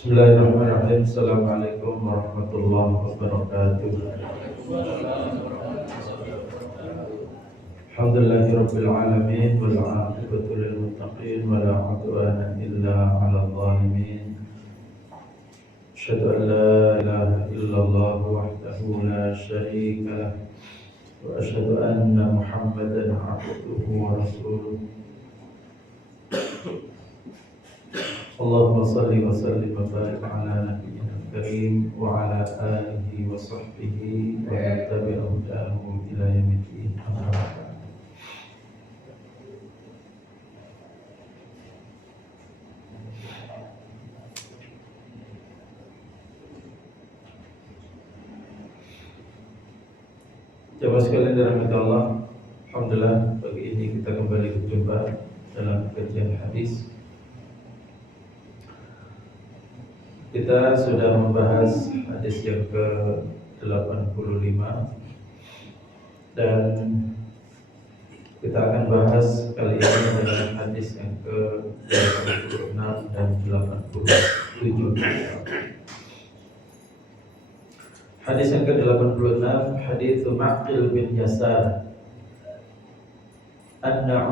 Bismillahirrahmanirrahim. Assalamualaikum warahmatullahi wabarakatuh. Alhamdulillahirabbil alamin wal 'aqibatu lil muttaqin wa la 'udwana illa 'alal zalimin. Asyhadu an la ilaha illallah wahdahu la syarika lah wa asyhadu anna Muhammadan 'abduhu wa rasuluh. Allahumma salli wa sallim wa barik ala nabiyyina karim wa ala alihi wa sahbihi wa man tabi'ahum ila yaumiddin. Jemaah sekalian dirahmati Allah, alhamdulillah pagi ini kita kembali berjumpa dalam kajian hadis. Kita sudah membahas hadis yang ke-85 dan kita akan bahas kali ini adalah hadis yang ke-86 dan 87. Hadis yang ke-86, hadis Ma'qil bin Yasar anna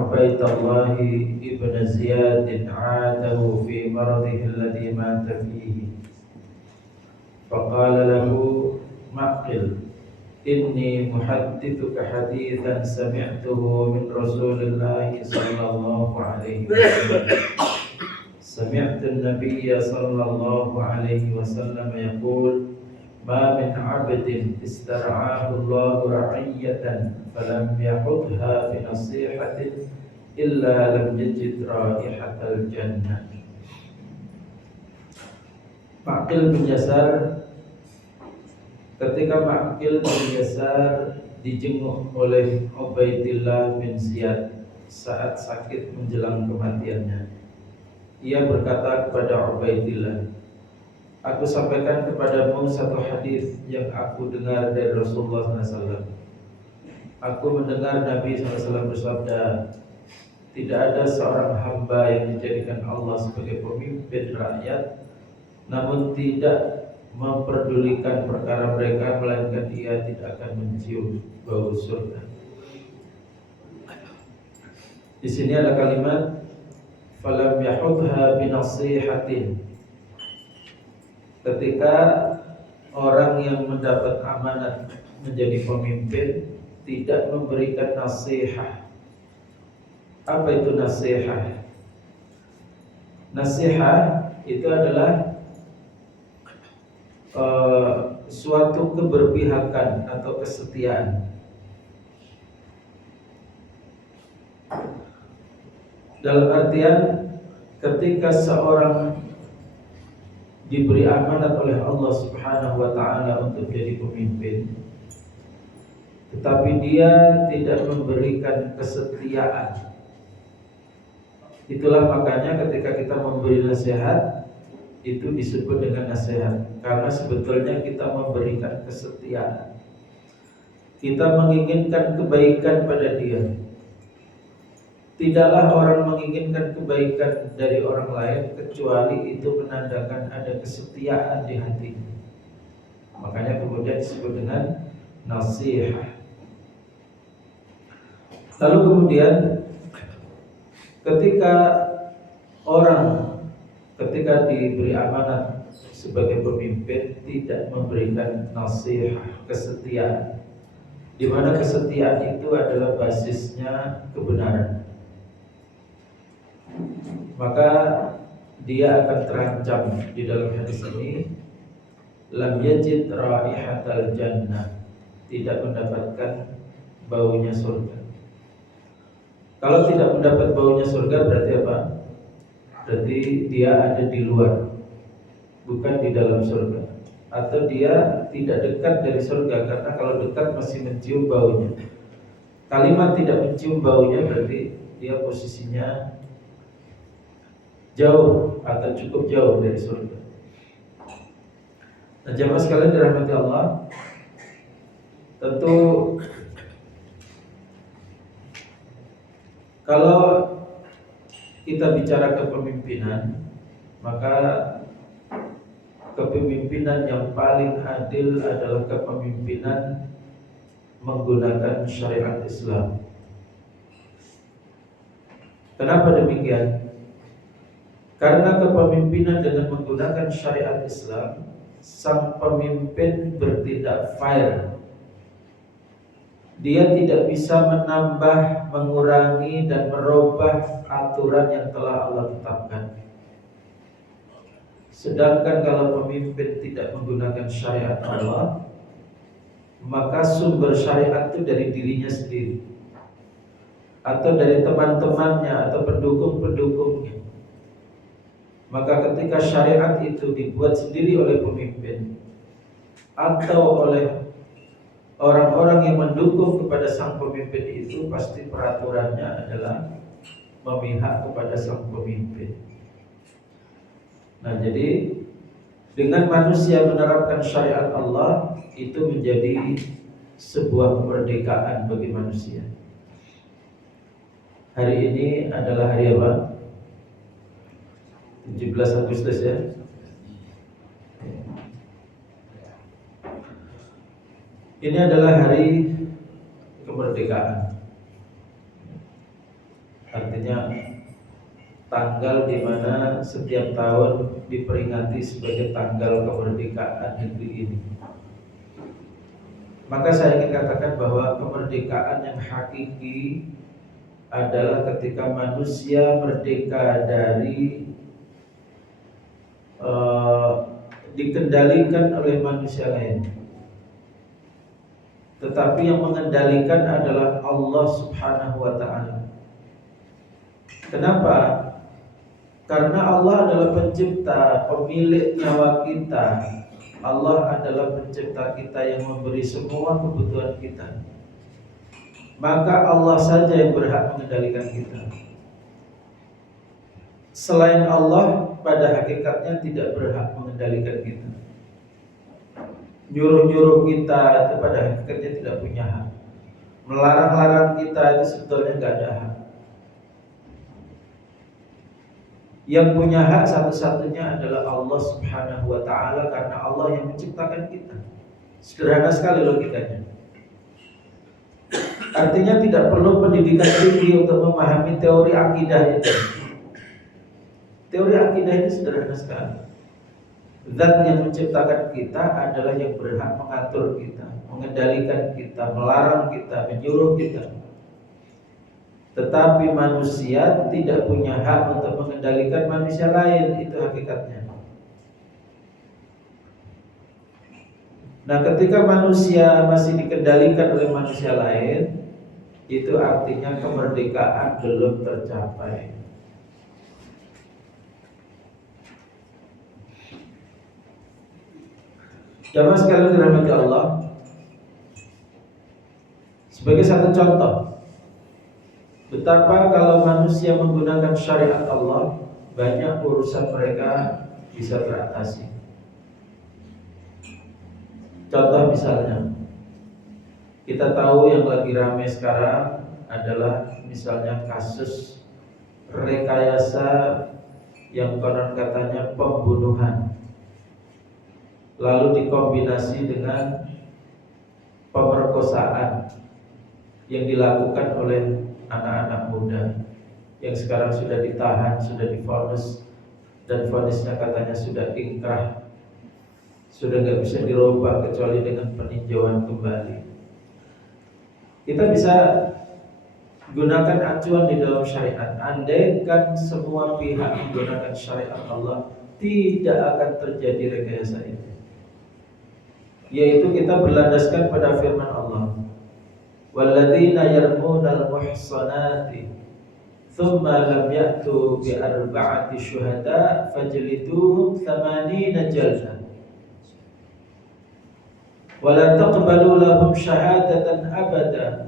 Ubaidullah ibn Ziyad 'adahu fi maradihi alladhi mata fihi faqala lahu Ma'qil inni muhaddithuka hadithan sami'tuhu min Rasulillah sallallahu alaihi wasallam. Sami'tu an-nabiyya sallallahu alaihi wasallam yaqul ma min 'abdin istar'ahu Allahu ra'iyatan falam yahudha bi nasihatin illa lam yajid raihatal jannah. Ma'qil bin Yasar, ketika Ma'qil bin Yasar dijenguk oleh Ubaidillah bin Ziyad saat sakit menjelang kematiannya, ia berkata kepada Ubaidillah, aku sampaikan kepadamu satu hadis yang aku dengar dari Rasulullah SAW. Aku mendengar Nabi SAW bersabda, tidak ada seorang hamba yang dijadikan Allah sebagai pemimpin rakyat, namun tidak memperdulikan perkara mereka, melainkan ia tidak akan mencium bau surga. Di sini ada kalimat falam yahudha binasihatin. Ketika orang yang mendapat amanat menjadi pemimpin tidak memberikan nasihat. Apa itu nasihat? Nasihat itu adalah suatu keberpihakan atau kesetiaan. Dalam artian ketika seorang diberi amanat oleh Allah Subhanahu wa taala untuk jadi pemimpin, tetapi dia tidak memberikan kesetiaan. Itulah makanya ketika kita memberi nasihat itu disebut dengan nasihat, karena sebetulnya kita memberikan kesetiaan. Kita menginginkan kebaikan pada dia. Tidaklah orang menginginkan kebaikan dari orang lain kecuali itu menandakan ada kesetiaan di hatinya. Makanya kemudian disebut dengan nasihat. Lalu kemudian ketika diberi amanat sebagai pemimpin tidak memberikan nasihat, kesetiaan, di mana kesetiaan itu adalah basisnya kebenaran. maka dia akan terancam. Di dalam hadis ini, lam yajid raihatal jannah, tidak mendapatkan baunya surga. Kalau tidak mendapat baunya surga berarti apa? Berarti dia ada di luar, bukan di dalam surga. Atau dia tidak dekat dari surga, karena kalau dekat masih mencium baunya. Kalimat tidak mencium baunya berarti dia posisinya jauh atau cukup jauh dari surga. Nah, jamaah sekalian dirahmati Allah, tentu kalau kita bicara kepemimpinan, maka kepemimpinan yang paling adil adalah kepemimpinan menggunakan syariat Islam. Kenapa demikian? Karena kepemimpinan dengan menggunakan syariat Islam, sang pemimpin bertindak fair. Dia tidak bisa menambah, mengurangi, dan merubah aturan yang telah Allah tetapkan. Sedangkan kalau pemimpin tidak menggunakan syariat Allah, maka sumber syariat itu dari dirinya sendiri, atau dari teman-temannya atau pendukung-pendukungnya. Maka ketika syariat itu dibuat sendiri oleh pemimpin atau oleh orang-orang yang mendukung kepada sang pemimpin itu, pasti peraturannya adalah memihak kepada sang pemimpin. Nah, jadi dengan manusia menerapkan syariat Allah, itu menjadi sebuah kemerdekaan bagi manusia. Hari ini adalah hari apa? 17 Agustus ya. Ini adalah hari kemerdekaan. Artinya tanggal di mana setiap tahun diperingati sebagai tanggal kemerdekaan negeri ini. Maka saya ingin katakan bahwa kemerdekaan yang hakiki adalah ketika manusia merdeka dari dikendalikan oleh manusia lain, tetapi yang mengendalikan adalah Allah Subhanahu wa ta'ala. Kenapa? Karena Allah adalah pencipta, pemilik nyawa kita. Allah adalah pencipta kita yang memberi semua kebutuhan kita. Maka Allah saja yang berhak mengendalikan kita. Selain Allah, pada hakikatnya tidak berhak mengendalikan kita. Nyuruh-nyuruh kita itu pada hakikatnya tidak punya hak. Melarang-larang kita itu sebetulnya nggak ada hak. Yang punya hak satu-satunya adalah Allah Subhanahu wa ta'ala, karena Allah yang menciptakan kita. Sederhana sekali logikanya. Artinya tidak perlu pendidikan tinggi untuk memahami teori akidah itu. Teori akidah itu sederhana sekali. Zat yang menciptakan kita adalah yang berhak mengatur kita, mengendalikan kita, melarang kita, menyuruh kita. Tetapi manusia tidak punya hak untuk mengendalikan manusia lain, itu hakikatnya. Nah, ketika manusia masih dikendalikan oleh manusia lain, itu artinya kemerdekaan belum tercapai. Jamaah sekalian dirahmati Allah, sebagai satu contoh betapa kalau manusia menggunakan syariat Allah, banyak urusan mereka bisa teratasi. Contoh misalnya, kita tahu yang lagi ramai sekarang adalah misalnya kasus rekayasa yang konon katanya pembunuhan, lalu dikombinasi dengan pemerkosaan yang dilakukan oleh anak-anak muda yang sekarang sudah ditahan, sudah divonis, dan vonisnya katanya sudah ingkrah, sudah nggak bisa dirubah kecuali dengan peninjauan kembali. Kita bisa Gunakan acuan di dalam syariat. Andaikan semua pihak menggunakan syariat Allah, tidak akan terjadi rekayasa itu. Yaitu kita berlandaskan pada firman Allah, walladzina yarmunal muhsanati thumma lam ya'tu bi arba'ati syuhada fajliduhum 80 jaldah wa la taqbalu lahum syahadatan abada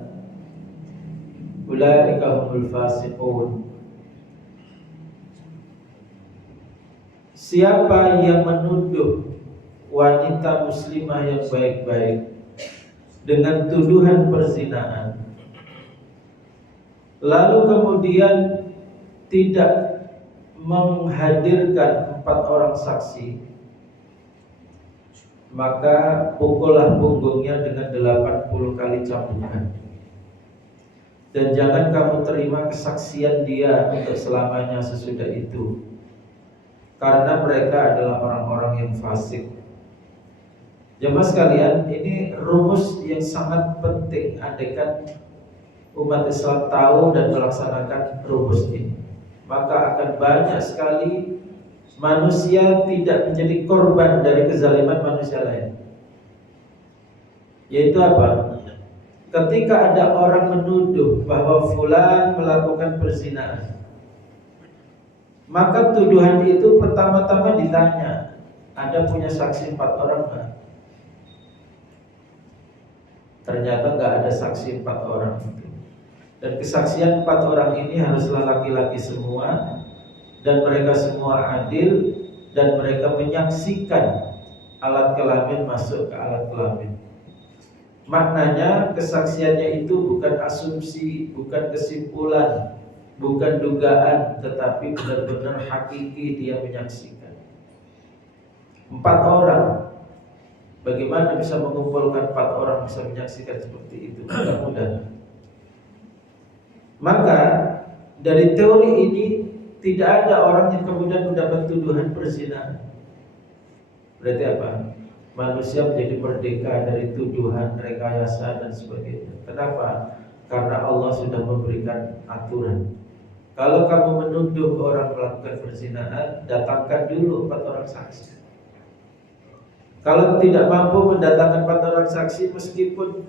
ulaika humul fasiqun. Siapa yang menuduh wanita muslimah yang baik-baik dengan tuduhan perzinahan, lalu kemudian tidak menghadirkan 4 orang saksi, maka pukullah punggungnya dengan 80 kali cambukan. Dan jangan kamu terima kesaksian dia untuk selamanya sesudah itu, karena mereka adalah orang-orang yang fasik. Jemaah sekalian, ini rumus yang sangat penting andaikan umat Islam tahu dan melaksanakan rumus ini, maka akan banyak sekali manusia tidak menjadi korban dari kezaliman manusia lain. Yaitu apa? Ketika ada orang menuduh bahwa fulan melakukan perzinahan, maka tuduhan itu pertama-tama ditanya, ada punya saksi 4 orang enggak? Ternyata enggak ada saksi 4 orang. Dan kesaksian 4 orang ini haruslah laki-laki semua, dan mereka semua adil, dan mereka menyaksikan alat kelamin masuk ke alat kelamin. Maknanya kesaksiannya itu bukan asumsi, bukan kesimpulan, bukan dugaan, tetapi benar-benar hakiki dia menyaksikan. 4 orang. Bagaimana bisa mengumpulkan 4 orang bisa menyaksikan seperti itu? Tidak mudah. Maka dari teori ini tidak ada orang yang kemudian mendapat tuduhan perzinahan. Berarti apa? Manusia menjadi merdeka dari tuduhan, rekayasa dan sebagainya. Kenapa? Karena Allah sudah memberikan aturan. Kalau kamu menuduh orang melakukan perzinahan, datangkan dulu 4 orang saksi. Kalau tidak mampu mendatangkan 4 orang saksi, meskipun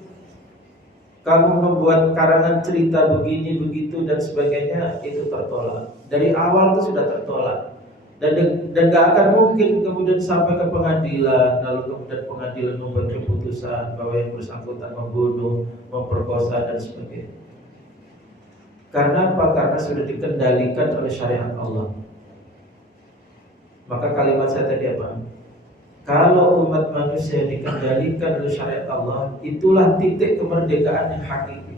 kamu membuat karangan cerita begini, begitu dan sebagainya, itu tertolak. Dari awal itu sudah tertolak. Dan gak akan mungkin kemudian sampai ke pengadilan, lalu kemudian pengadilan membuat keputusan bahwa yang bersangkutan membunuh, memperkosa dan sebagainya. Karena apa? Karena sudah dikendalikan oleh syariat Allah. Maka kalimat saya tadi apa? Kalau umat manusia dikendalikan oleh syariat Allah, itulah titik kemerdekaan yang hakiki.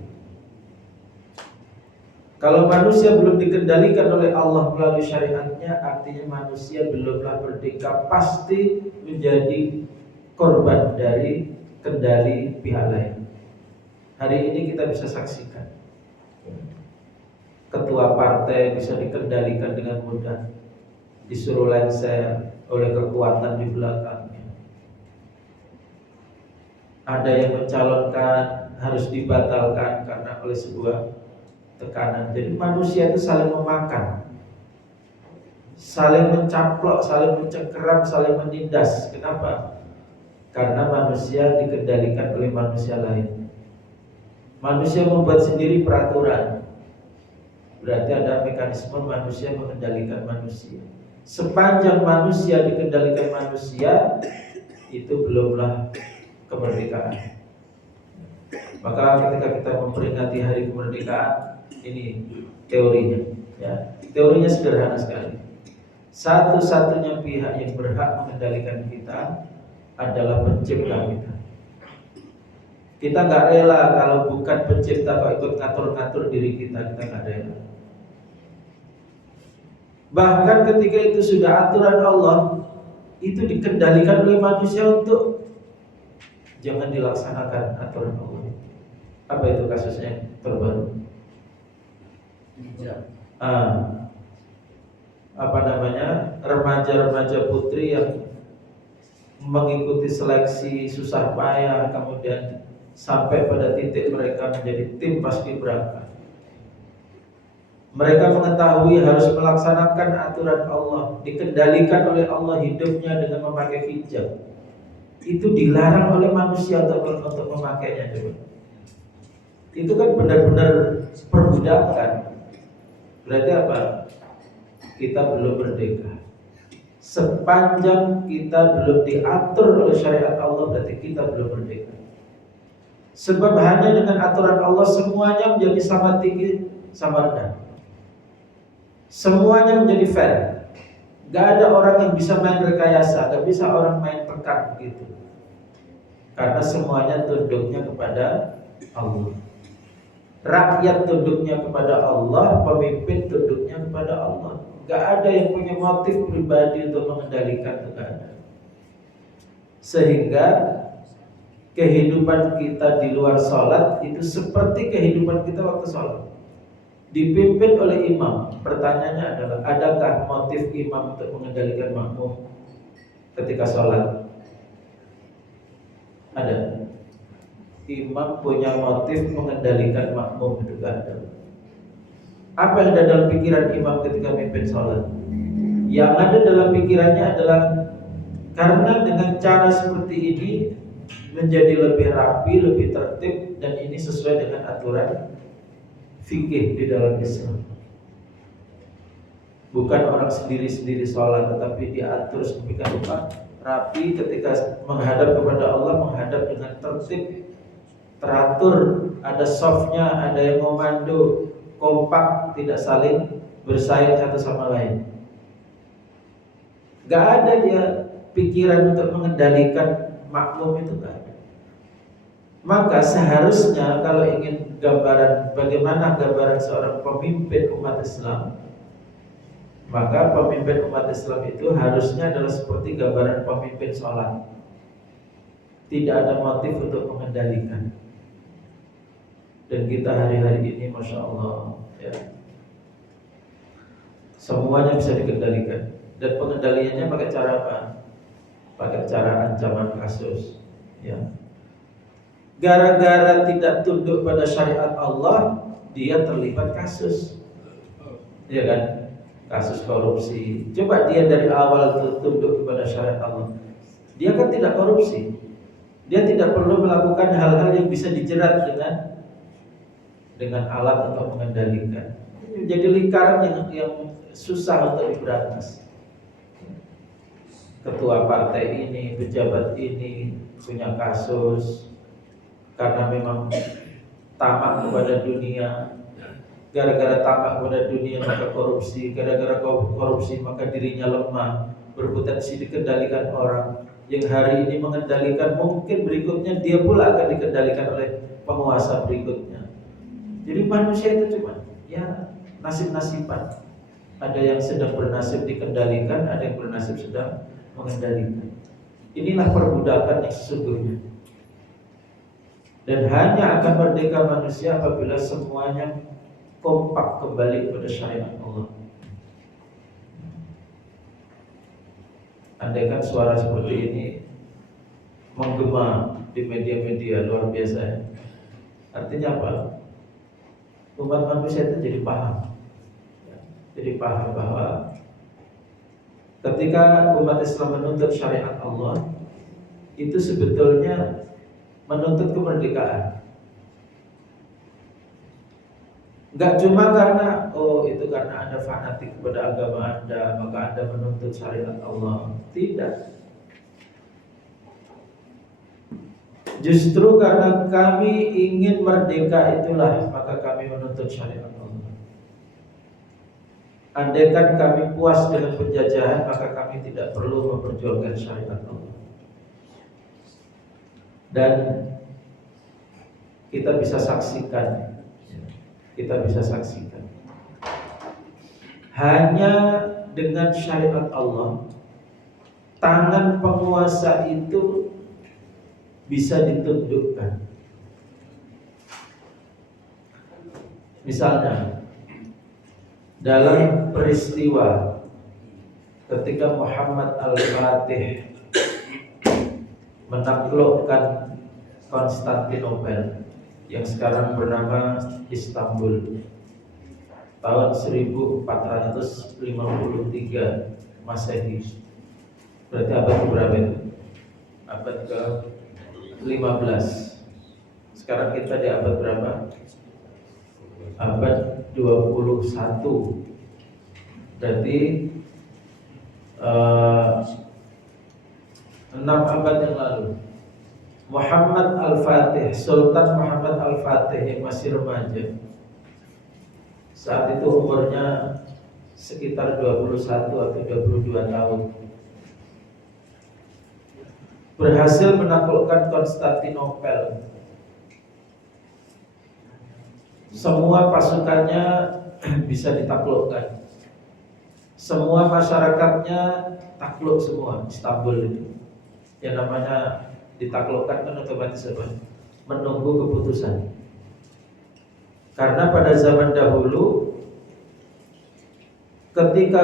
Kalau manusia belum dikendalikan oleh Allah melalui syariatnya, artinya manusia belumlah merdeka, pasti menjadi korban dari kendali pihak lain. Hari ini kita bisa saksikan, ketua partai bisa dikendalikan dengan mudah, disuruh lengser oleh kekuatan di belakangnya. Ada yang mencalonkan harus dibatalkan karena oleh sebuah tekanan. Jadi manusia itu saling memakan, saling mencaplok, saling mencengkeram, saling menindas. Kenapa? Karena manusia dikendalikan oleh manusia lain. Manusia membuat sendiri peraturan. Berarti ada mekanisme manusia mengendalikan manusia. Sepanjang manusia dikendalikan manusia, itu belumlah kemerdekaan. Maka ketika kita memperingati hari kemerdekaan, ini teorinya, ya. Teorinya sederhana sekali. Satu-satunya pihak yang berhak mengendalikan kita adalah pencipta kita. Kita nggak rela kalau bukan pencipta kok ikut ngatur-ngatur diri kita nggak rela. Bahkan ketika itu sudah aturan Allah, itu dikendalikan oleh manusia untuk jangan dilaksanakan aturan Allah. Apa itu kasusnya terbaru? Remaja-remaja putri yang mengikuti seleksi susah payah, kemudian sampai pada titik mereka menjadi tim paskibraka. Mereka mengetahui harus melaksanakan aturan Allah, dikendalikan oleh Allah hidupnya dengan memakai hijab. Itu dilarang oleh manusia untuk memakainya. Itu kan benar-benar perbudakan. Berarti apa? Kita belum merdeka. Sepanjang kita belum diatur oleh syariat Allah, berarti kita belum merdeka. Sebab hanya dengan aturan Allah semuanya menjadi sama tinggi, sama rendah. Semuanya menjadi fair. Gak ada orang yang bisa main rekayasa, gak bisa orang main pekat gitu. Karena semuanya tunduknya kepada Allah. Rakyat tunduknya kepada Allah, pemimpin tunduknya kepada Allah. Gak ada yang punya motif pribadi untuk mengendalikan itu, gak ada. Sehingga kehidupan kita di luar sholat itu seperti kehidupan kita waktu sholat. Dipimpin oleh imam. Pertanyaannya adalah, adakah motif imam untuk mengendalikan makmum ketika sholat? Ada. Imam punya motif mengendalikan makmum, itu gak ada. Apa yang ada dalam pikiran imam ketika memimpin sholat? Yang ada dalam pikirannya adalah, karena dengan cara seperti ini menjadi lebih rapi, lebih tertib, dan ini sesuai dengan aturan fikih di dalam Islam. Bukan orang sendiri-sendiri sholat, tetapi diatur sedemikian rupa rapi, ketika menghadap kepada Allah, menghadap dengan tertib, teratur, ada softnya, ada yang memandu, kompak, tidak saling bersaing satu sama lain. Gak ada dia pikiran untuk mengendalikan makmum, itu gak ada. Maka seharusnya kalau ingin gambaran bagaimana gambaran seorang pemimpin umat Islam, maka pemimpin umat Islam itu harusnya adalah seperti gambaran pemimpin sholat. Tidak ada motif untuk mengendalikan. Dan kita hari-hari ini Masya Allah ya, semuanya bisa dikendalikan. Dan pengendaliannya pakai cara apa? Pakai cara ancaman kasus ya. Gara-gara tidak tunduk pada syariat Allah, dia terlibat kasus, ya kan? Kasus korupsi. Coba dia dari awal tunduk kepada syariat Allah, dia kan tidak korupsi. Dia tidak perlu melakukan hal-hal yang bisa dijerat dengan alat untuk mengendalikan. Jadi lingkaran yang susah untuk diberantas. Ketua partai ini, pejabat ini punya kasus karena memang tamak kepada dunia. Gara-gara tamak kepada dunia maka korupsi. Gara-gara korupsi maka dirinya lemah, berpotensi dikendalikan orang. Yang hari ini mengendalikan, mungkin berikutnya dia pula akan dikendalikan oleh penguasa berikutnya. Jadi manusia itu cuma ya nasib-nasiban. Ada yang sedang bernasib dikendalikan, ada yang bernasib sedang mengendalikan. Inilah perbudakan yang sesungguhnya. Dan hanya akan merdeka manusia apabila semuanya kompak kembali kepada syariat Allah. Andaikan suara seperti ini menggema di media-media luar biasa ya. Artinya apa? Umat manusia itu jadi paham. Jadi paham bahwa ketika umat Islam menuntut syariat Allah, itu sebetulnya menuntut kemerdekaan. Gak cuma karena itu karena Anda fanatik kepada agama Anda, maka Anda menuntut syariat Allah. Tidak. Justru karena kami ingin merdeka itulah maka kami menuntut syariat Allah. Andaikan kami puas dengan penjajahan, maka kami tidak perlu memperjuangkan syariat Allah. Dan kita bisa saksikan, hanya dengan syariat Allah, tangan penguasa itu bisa ditundukkan. Misalnya dalam peristiwa ketika Muhammad Al-Fatih menaklukkan Konstantinopel yang sekarang bernama Istanbul tahun 1453 Masehi. Berarti abad berapa itu? Abad ke-15. Sekarang kita di abad berapa? Abad 21. Berarti 6 abad yang lalu Muhammad Al-Fatih, Sultan Muhammad Al-Fatih yang masih remaja, saat itu umurnya sekitar 21 atau 22 tahun, berhasil menaklukkan Konstantinopel. Semua pasukannya bisa ditaklukkan, semua masyarakatnya takluk semua. Istanbul itu yang namanya ditaklukkan kan otomatis apa? Menunggu keputusan. Karena pada zaman dahulu ketika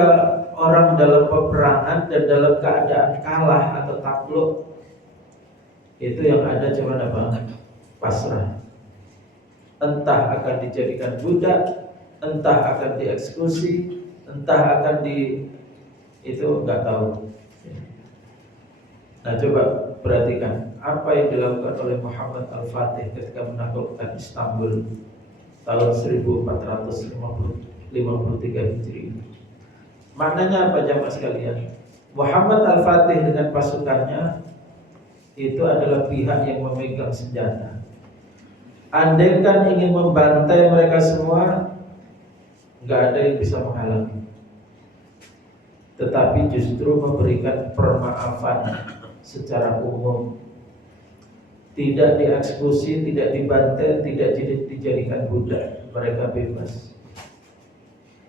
orang dalam peperangan dan dalam keadaan kalah atau takluk, itu yang ada cuma apa? Pasrah. Entah akan dijadikan budak, entah akan dieksekusi, entah akan itu nggak tahu. Nah, coba perhatikan apa yang dilakukan oleh Muhammad Al-Fatih ketika menaklukkan Istanbul tahun 1453 Hijri. Maknanya apa jamaah sekalian? Muhammad Al-Fatih dengan pasukannya itu adalah pihak yang memegang senjata. Andaikan ingin membantai mereka semua, nggak ada yang bisa menghalangi. Tetapi justru memberikan permaafan secara umum, tidak dieksekusi, tidak dibantai, tidak dijadikan budak, mereka bebas.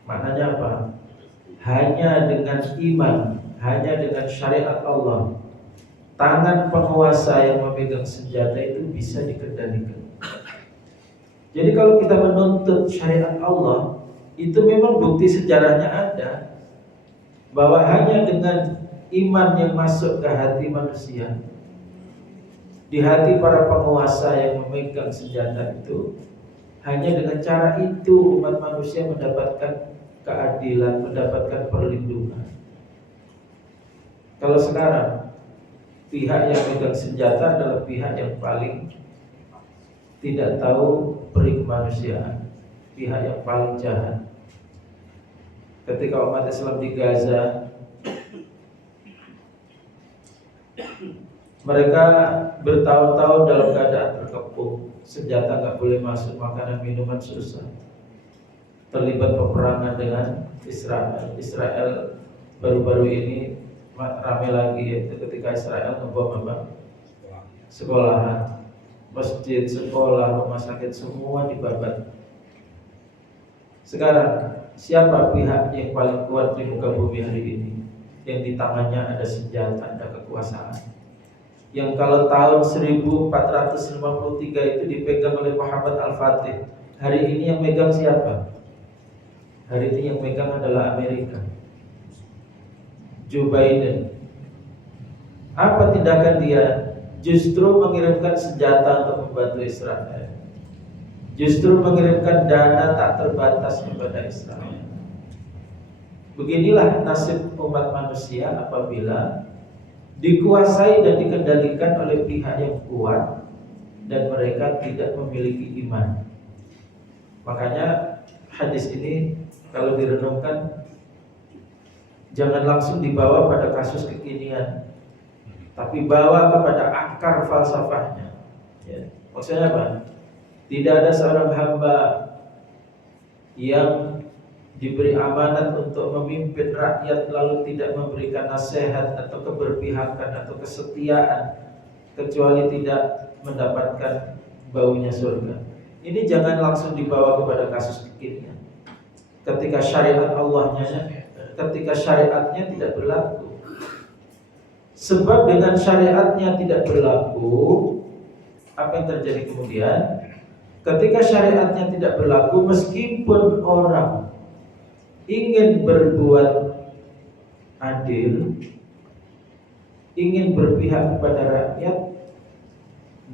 Maknanya apa? Hanya dengan iman, hanya dengan syariat Allah, tangan penguasa yang memegang senjata itu bisa dikendalikan. Jadi kalau kita menuntut syariat Allah, itu memang bukti sejarahnya ada, bahwa hanya dengan iman yang masuk ke hati manusia, di hati para penguasa yang memegang senjata itu, hanya dengan cara itu umat manusia mendapatkan keadilan, mendapatkan perlindungan. Kalau sekarang pihak yang memegang senjata adalah pihak yang paling tidak tahu peri kemanusiaan, pihak yang paling jahat. Ketika umat Islam di Gaza, mereka bertahun-tahun dalam keadaan terkepung, senjata nggak boleh masuk, makanan minuman susah. Terlibat peperangan dengan Israel. Israel baru-baru ini ramai lagi, yaitu ketika Israel ngebom apa? Sekolahan, masjid, sekolah, rumah sakit, semua dibabat. Sekarang siapa pihak yang paling kuat di muka bumi hari ini? Yang di tangannya ada senjata, ada kekuasaan. Yang kalau tahun 1453 itu dipegang oleh Muhammad Al-Fatih, hari ini yang megang siapa? Hari ini yang megang adalah Amerika, Joe Biden. Apa tindakan dia? Justru mengirimkan senjata untuk membantu Israel, justru mengirimkan dana tak terbatas kepada Israel. Beginilah nasib umat manusia apabila dikuasai dan dikendalikan oleh pihak yang kuat dan mereka tidak memiliki iman. Makanya hadis ini kalau direnungkan, jangan langsung dibawa pada kasus kekinian, tapi bawa kepada akar falsafahnya. Ya. Maksudnya apa? Tidak ada seorang hamba yang diberi amanat untuk memimpin rakyat lalu tidak memberikan nasihat atau keberpihakan atau kesetiaan kecuali tidak mendapatkan baunya surga. Ini jangan langsung dibawa kepada kasus kekinian. Ketika syariatnya tidak berlaku. Sebab dengan syariatnya tidak berlaku, apa yang terjadi kemudian? Ketika syariatnya tidak berlaku, meskipun orang ingin berbuat adil, ingin berpihak kepada rakyat,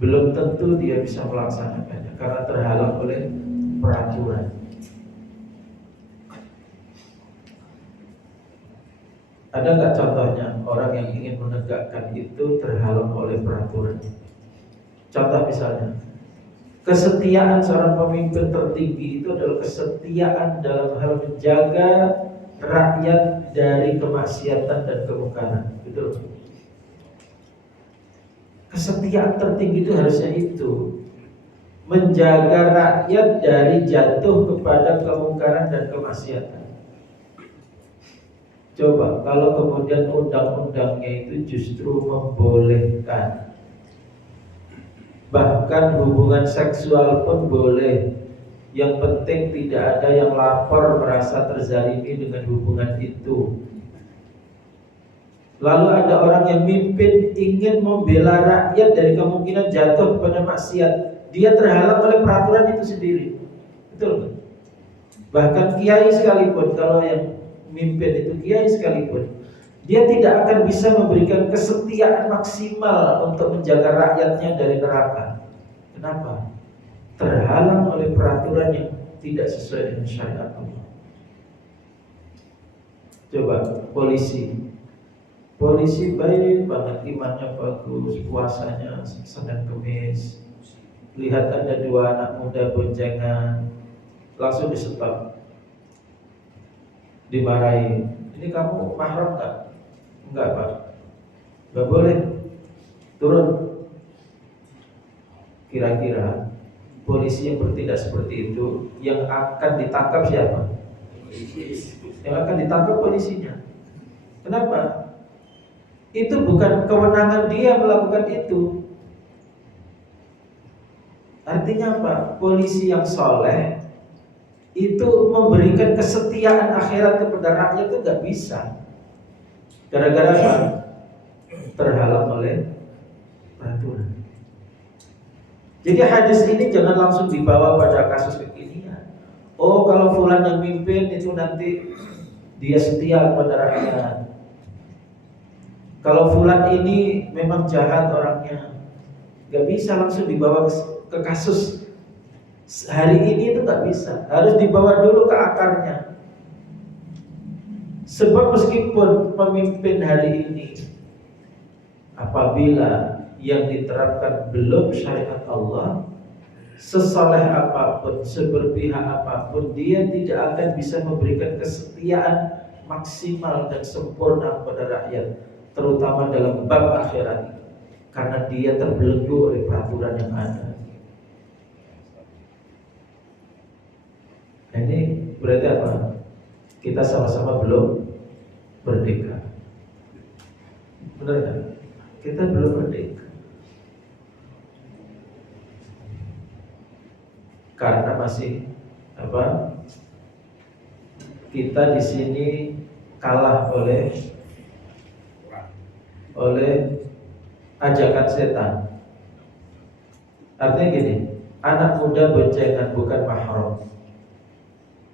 belum tentu dia bisa melaksanakannya karena terhalang oleh peraturan. Ada nggak contohnya orang yang ingin menegakkan itu terhalang oleh peraturan? Contoh misalnya, kesetiaan seorang pemimpin tertinggi itu adalah kesetiaan dalam hal menjaga rakyat dari kemaksiatan dan kemungkaran. Betul. Kesetiaan tertinggi itu harusnya itu menjaga rakyat dari jatuh kepada kemungkaran dan kemaksiatan. Coba kalau kemudian undang-undangnya itu justru membolehkan, bahkan hubungan seksual pun boleh, yang penting tidak ada yang lapor merasa terzalimi dengan hubungan itu. Lalu ada orang yang mimpin ingin membela rakyat dari kemungkinan jatuh kepada maksiat, dia terhalang oleh peraturan itu sendiri. Betul. Bahkan kiai sekalipun, kalau yang mimpin itu kiai sekalipun, dia tidak akan bisa memberikan kesetiaan maksimal untuk menjaga rakyatnya dari neraka. Kenapa? Terhalang oleh peraturan yang tidak sesuai dengan syariat Allah. Coba polisi baik banget, imannya bagus, puasanya Senin Kemis, lihat ada 2 anak muda boncengan, langsung disetop, dimarahi. Ini kamu mahram nggak? Enggak Pak, nggak boleh, turun. Kira-kira polisi yang bertindak seperti itu, yang akan ditangkap siapa? Yang akan ditangkap polisinya. Kenapa? Itu bukan kewenangan dia melakukan itu. Artinya apa? Polisi yang soleh itu memberikan kesetiaan akhirat kepada rakyat itu gak bisa. Gara-gara apa? Terhalang oleh peraturan. Jadi hadis ini jangan langsung dibawa pada kasus kekinian. Oh, kalau fulan yang mimpin itu nanti dia setia kepada rakyat. Kalau fulan ini memang jahat orangnya, gak bisa langsung dibawa ke kasus hari ini, itu gak bisa. Harus dibawa dulu ke akarnya. Sebab meskipun pemimpin hari ini, apabila yang diterapkan belum syariat Allah, sesoleh apapun, seberpihak apapun, dia tidak akan bisa memberikan kesetiaan maksimal dan sempurna kepada rakyat, terutama dalam bab akhirat, karena dia terbelenggu oleh peraturan yang ada. Ini berarti apa? Kita sama-sama belum merdeka. Benar kan? Kita belum merdeka. Karena masih apa? Kita di sini kalah oleh ajakan setan. Artinya gini, anak muda boncengan bukan mahram.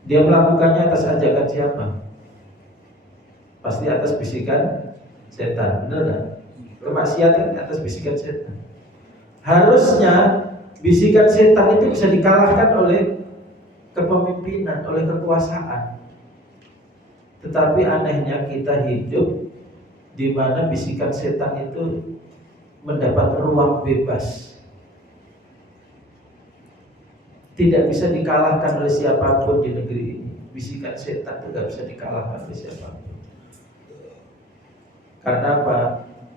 Dia melakukannya atas ajakan siapa? Pasti atas bisikan setan, benar kan? Kemaksiatan atas bisikan setan. Harusnya bisikan setan itu bisa dikalahkan oleh kepemimpinan, oleh kekuasaan. Tetapi anehnya kita hidup di mana bisikan setan itu mendapat ruang bebas. Tidak bisa dikalahkan oleh siapapun di negeri ini. Bisikan setan itu tidak bisa dikalahkan oleh siapapun. Karena apa?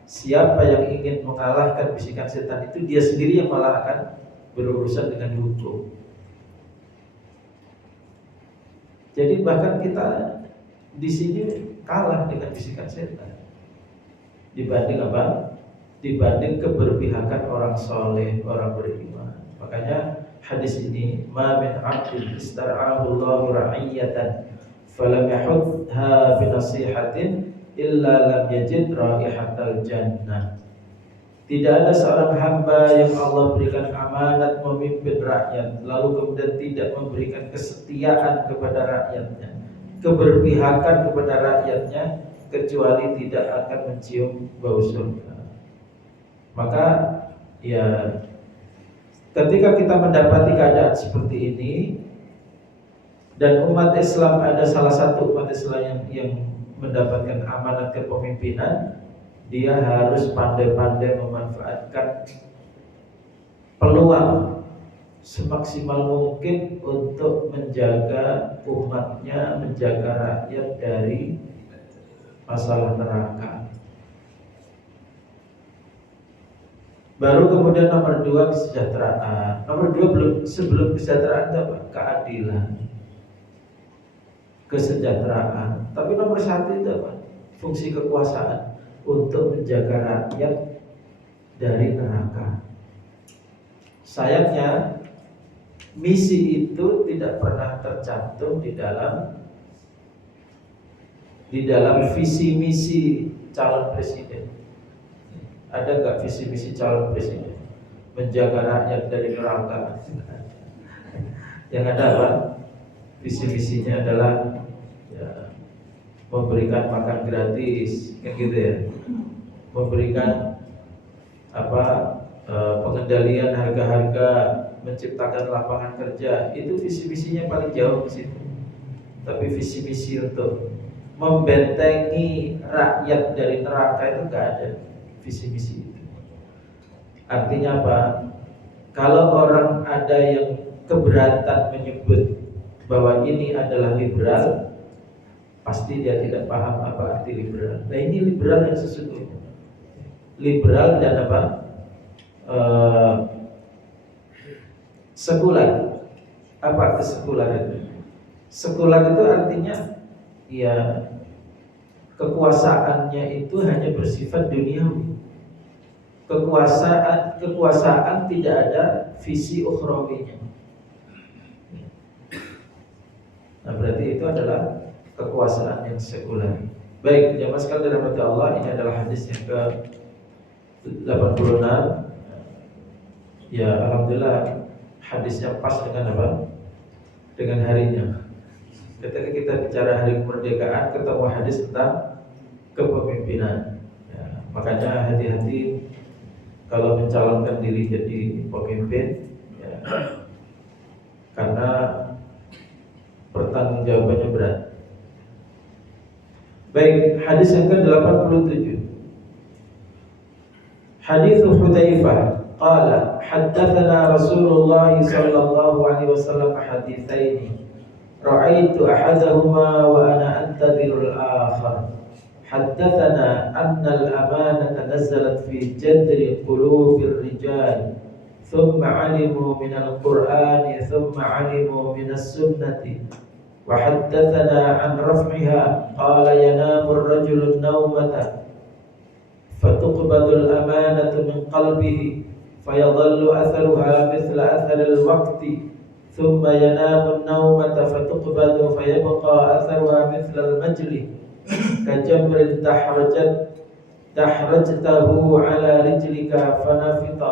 Siapa yang ingin mengalahkan bisikan setan itu, dia sendiri yang malah akan berurusan dengan hukum. Jadi bahkan kita di sini kalah dengan bisikan setan. Dibanding apa? Dibanding keberpihakan orang soleh, orang beriman. Makanya hadis ini, ma min 'abdin istar'ahu Allahu ra'iyatan falam yahudha bi nasihatin illa lam yajid raihatal jannah. Tidak ada seorang hamba yang Allah berikan amanat memimpin rakyat, lalu kemudian tidak memberikan kesetiaan kepada rakyatnya, keberpihakan kepada rakyatnya, kecuali tidak akan mencium bau surga. Maka ya, ketika kita mendapati keadaan seperti ini, dan umat Islam ada salah satu umat Islam yang mendapatkan amanat kepemimpinan, dia harus pandai-pandai memanfaatkan peluang semaksimal mungkin untuk menjaga umatnya, menjaga rakyat dari masalah neraka. Baru kemudian nomor 2 kesejahteraan. Nomor 2 sebelum kesejahteraan itu apa? Keadilan, kesejahteraan. Tapi nomor 1 itu apa? Fungsi kekuasaan untuk menjaga rakyat dari neraka. Sayangnya misi itu tidak pernah tercantum di dalam visi misi calon presiden. Ada nggak visi misi calon presiden? Menjaga rakyat dari neraka. Yang ada apa? Visi misinya adalah ya, memberikan makan gratis, kan gitu ya. Memberikan pengendalian harga-harga, menciptakan lapangan kerja. Itu visi misinya paling jauh ke situ. Tapi visi misi untuk membentengi rakyat dari neraka itu nggak ada. Visi misi itu. Artinya apa? Kalau orang ada yang keberatan menyebut bahwa ini adalah liberal, pasti dia tidak paham apa arti liberal. Nah, ini liberal yang sesungguhnya. Liberal dan apa? Sekular. Apa arti sekular itu? Sekular itu artinya ya kekuasaannya itu hanya bersifat duniawi. Kekuasaan tidak ada visi ukhrawinya. Nah, berarti itu adalah kekuasaan yang sekular. Baik, jamaah sekalian dirahmati Allah, ini adalah hadis yang ke-86. Ya, alhamdulillah hadisnya pas dengan apa? Dengan harinya. Ketika kita bicara hari kemerdekaan, ketemu hadis tentang kepemimpinan. Ya, makanya hati-hati kalau mencalonkan diri jadi pemimpin, ya, karena pertanggungjawabannya berat. Baik, hadis yang ke-87. Hadis Hudzaifah qala haddatsana Rasulullah sallallahu alaihi wasallam haditsaini ra'aitu ahadahuma wa ana antadhirul akhar. حدثنا أن الأمانة نزلت في جذر قلوب الرجال ثم علموا من القرآن ثم علموا من السنة وحدثنا عن رفعها قال ينام الرجل النومة فتقبض الأمانة من قلبه فيظل أثرها مثل أثر الوقت ثم ينام النومة فتقبض فيبقى أثرها مثل المجل كجمر دحرجته على رجلك فنفط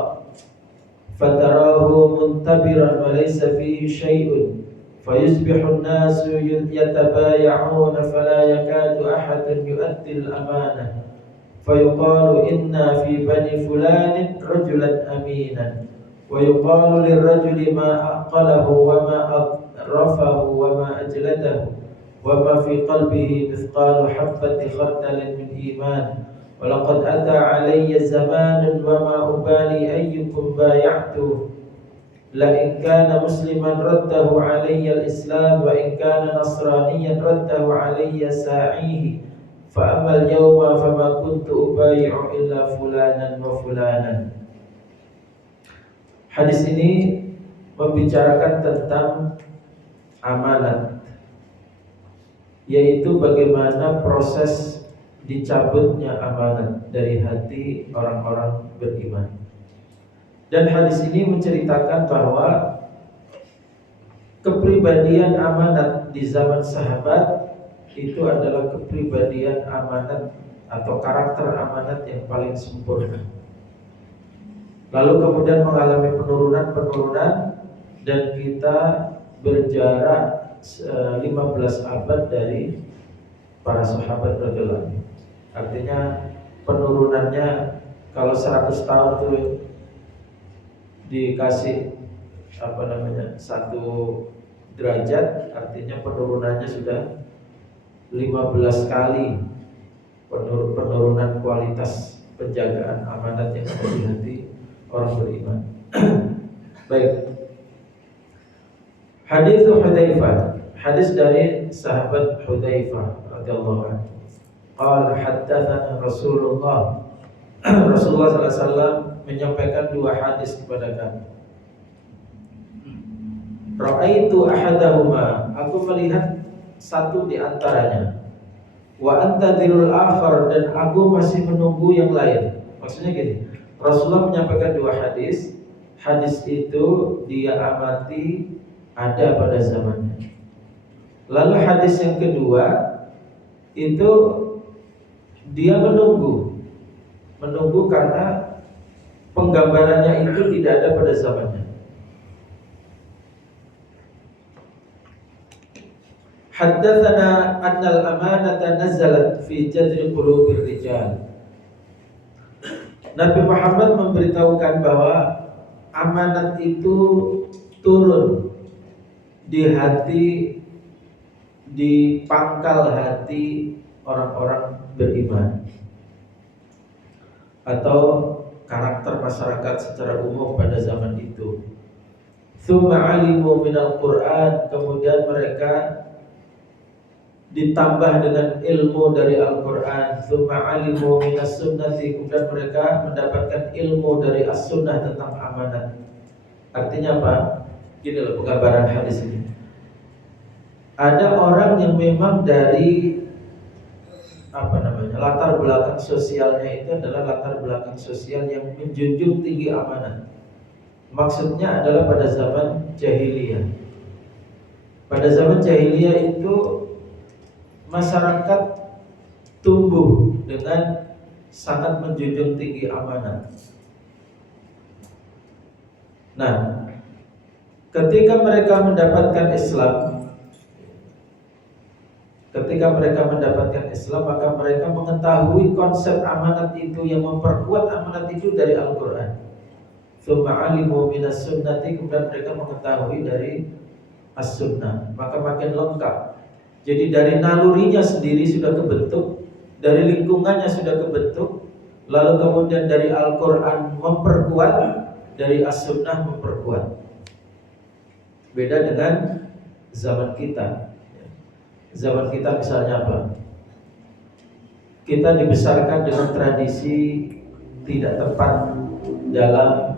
فتراه منتبرا وليس فيه شيء فيصبح الناس يتبايعون فلا يكاد أحد يؤدي الأمانة فيقال إنا في بني فلان رجلا أمينا ويقال للرجل ما أعقله وما أظرفه وما أجلده وما في قلبه مثقال حبة خردل من إيمان ولقد أتى علي زمان وما أبالي أيكم بايعته لئن كان مسلما رده علي الإسلام وإن كان نصرانيا رده علي ساعيه فأما اليوم فما كنت أبايع إلا فلانا وفلانا. Hadis ini membicarakan tentang amanat, yaitu bagaimana proses dicabutnya amanat dari hati orang-orang beriman. Dan hadis ini menceritakan bahwa kepribadian amanat di zaman sahabat itu adalah kepribadian amanat atau karakter amanat yang paling sempurna. Lalu kemudian mengalami penurunan dan kita berjarak 15 abad dari para sahabat radhiyallahu anhu. Artinya penurunannya kalau 100 tahun itu dikasih 1 derajat, artinya penurunannya sudah 15 kali penurunan kualitas penjagaan amanat yang ada di hati orang beriman. Baik. Hadis Hudzaifah, hadis dari sahabat Hudzaifah radhiyallahu anhu. Qala haddatsana Rasulullah. Rasulullah sallallahu alaihi wasallam menyampaikan dua hadis kepada kami. Ra'aitu ahadahuma, aku melihat satu di antaranya. Wa antadzirul akhar, dan aku masih menunggu yang lain. Maksudnya gini, Rasulullah menyampaikan dua hadis. Hadis itu dia amati ada pada zamannya. Lalu hadis yang kedua itu dia menunggu karena penggambarannya itu tidak ada pada zamannya. Haddatsana annal amanata nazalat fi jadri qulubir rijal. Nabi Muhammad memberitahukan bahwa amanat itu turun di hati, di pangkal hati orang-orang beriman atau karakter masyarakat secara umum pada zaman itu. Tsumma alimu minal Qur'an, kemudian mereka ditambah dengan ilmu dari Al-Quran. Tsumma alimu minas sunnati, kemudian mereka mendapatkan ilmu dari as-sunnah tentang amanat. Artinya apa? Gini loh penggambaran hadis ini. Ada orang yang memang dari latar belakang sosialnya itu adalah latar belakang sosial yang menjunjung tinggi amanat. Maksudnya adalah pada zaman jahiliyah. Pada zaman jahiliyah itu masyarakat tumbuh dengan sangat menjunjung tinggi amanat. Nah, ketika mereka mendapatkan Islam, maka mereka mengetahui konsep amanat itu, yang memperkuat amanat itu dari Al-Quran. Tsumma alimu minas sunnati, kemudian mereka mengetahui dari as-sunnah, maka makin lengkap. Jadi dari nalurinya sendiri sudah kebentuk, dari lingkungannya sudah kebentuk, lalu kemudian dari Al-Quran memperkuat, dari as-sunnah memperkuat. Beda dengan zaman kita. Zaman kita misalnya apa? Kita dibesarkan dengan tradisi tidak tepat dalam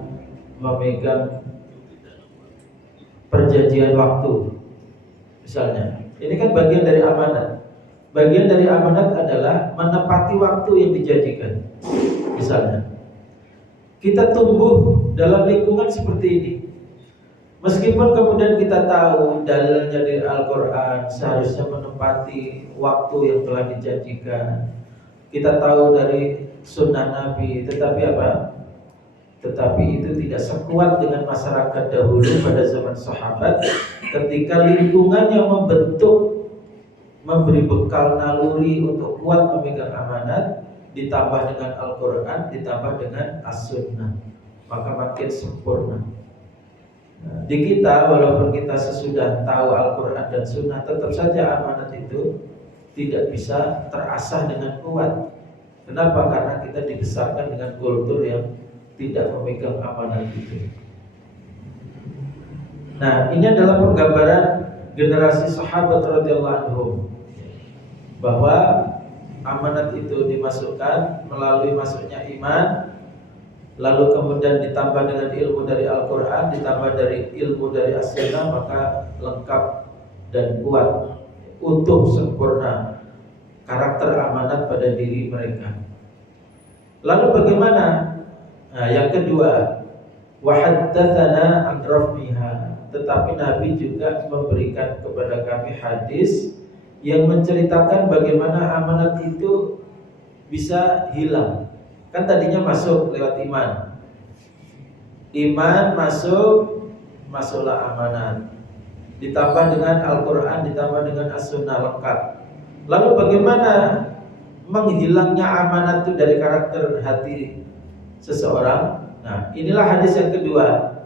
memegang perjanjian waktu. Misalnya, ini kan bagian dari amanat. Bagian dari amanat adalah menepati waktu yang dijanjikan. Misalnya, kita tumbuh dalam lingkungan seperti ini. Meskipun kemudian kita tahu dalilnya dari Al-Quran, seharusnya menepati waktu yang telah dijanjikan. Kita tahu dari sunnah Nabi, tetapi apa? Tetapi itu tidak sekuat dengan masyarakat dahulu pada zaman sahabat, ketika lingkungannya membentuk, memberi bekal naluri untuk kuat memegang amanat, ditambah dengan Al-Quran, ditambah dengan As-Sunnah, maka makin sempurna. Nah, di kita, walaupun kita sesudah tahu Al-Quran dan Sunnah, tetap saja amanat itu tidak bisa terasah dengan kuat. Kenapa? Karena kita dibesarkan dengan kultur yang tidak memegang amanat itu. Nah, ini adalah penggambaran generasi sahabat radhiyallahu anhum, bahwa amanat itu dimasukkan melalui masuknya iman, lalu kemudian ditambah dengan ilmu dari Al-Quran, ditambah dari ilmu dari As-Sunnah, maka lengkap dan kuat, utuh, sempurna karakter amanat pada diri mereka. Lalu bagaimana? Nah, yang kedua, wa haddatsana an raf'iha, tetapi Nabi juga memberikan kepada kami hadis yang menceritakan bagaimana amanat itu bisa hilang. Kan tadinya masuk lewat iman. Iman masuk, masuklah amanat. Ditambah dengan Al-Quran, ditambah dengan As-Sunnah, lengkap. Lalu bagaimana menghilangnya amanat itu dari karakter hati seseorang? Nah, inilah hadis yang kedua,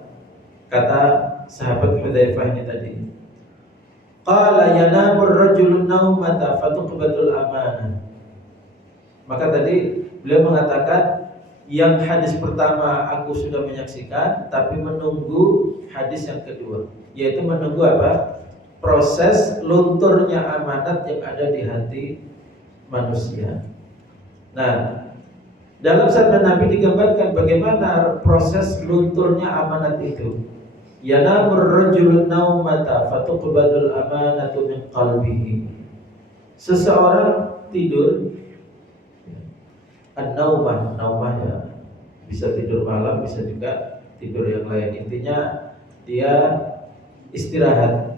kata sahabat Hudzaifah ini tadi. Qala yanamur rajulun naumata fatuqbatul amanah. Maka tadi beliau mengatakan yang hadis pertama aku sudah menyaksikan, tapi menunggu hadis yang kedua, yaitu menunggu apa? Proses lunturnya amanat yang ada di hati manusia. Nah, dalam sabda Nabi digambarkan bagaimana proses lunturnya amanat itu. Yanamur rajulun naumata fatuqbadul amanatu min qalbihi. Seseorang tidur, an-naumah, naumah ya, bisa tidur malam, bisa juga tidur yang lain. Intinya dia istirahat.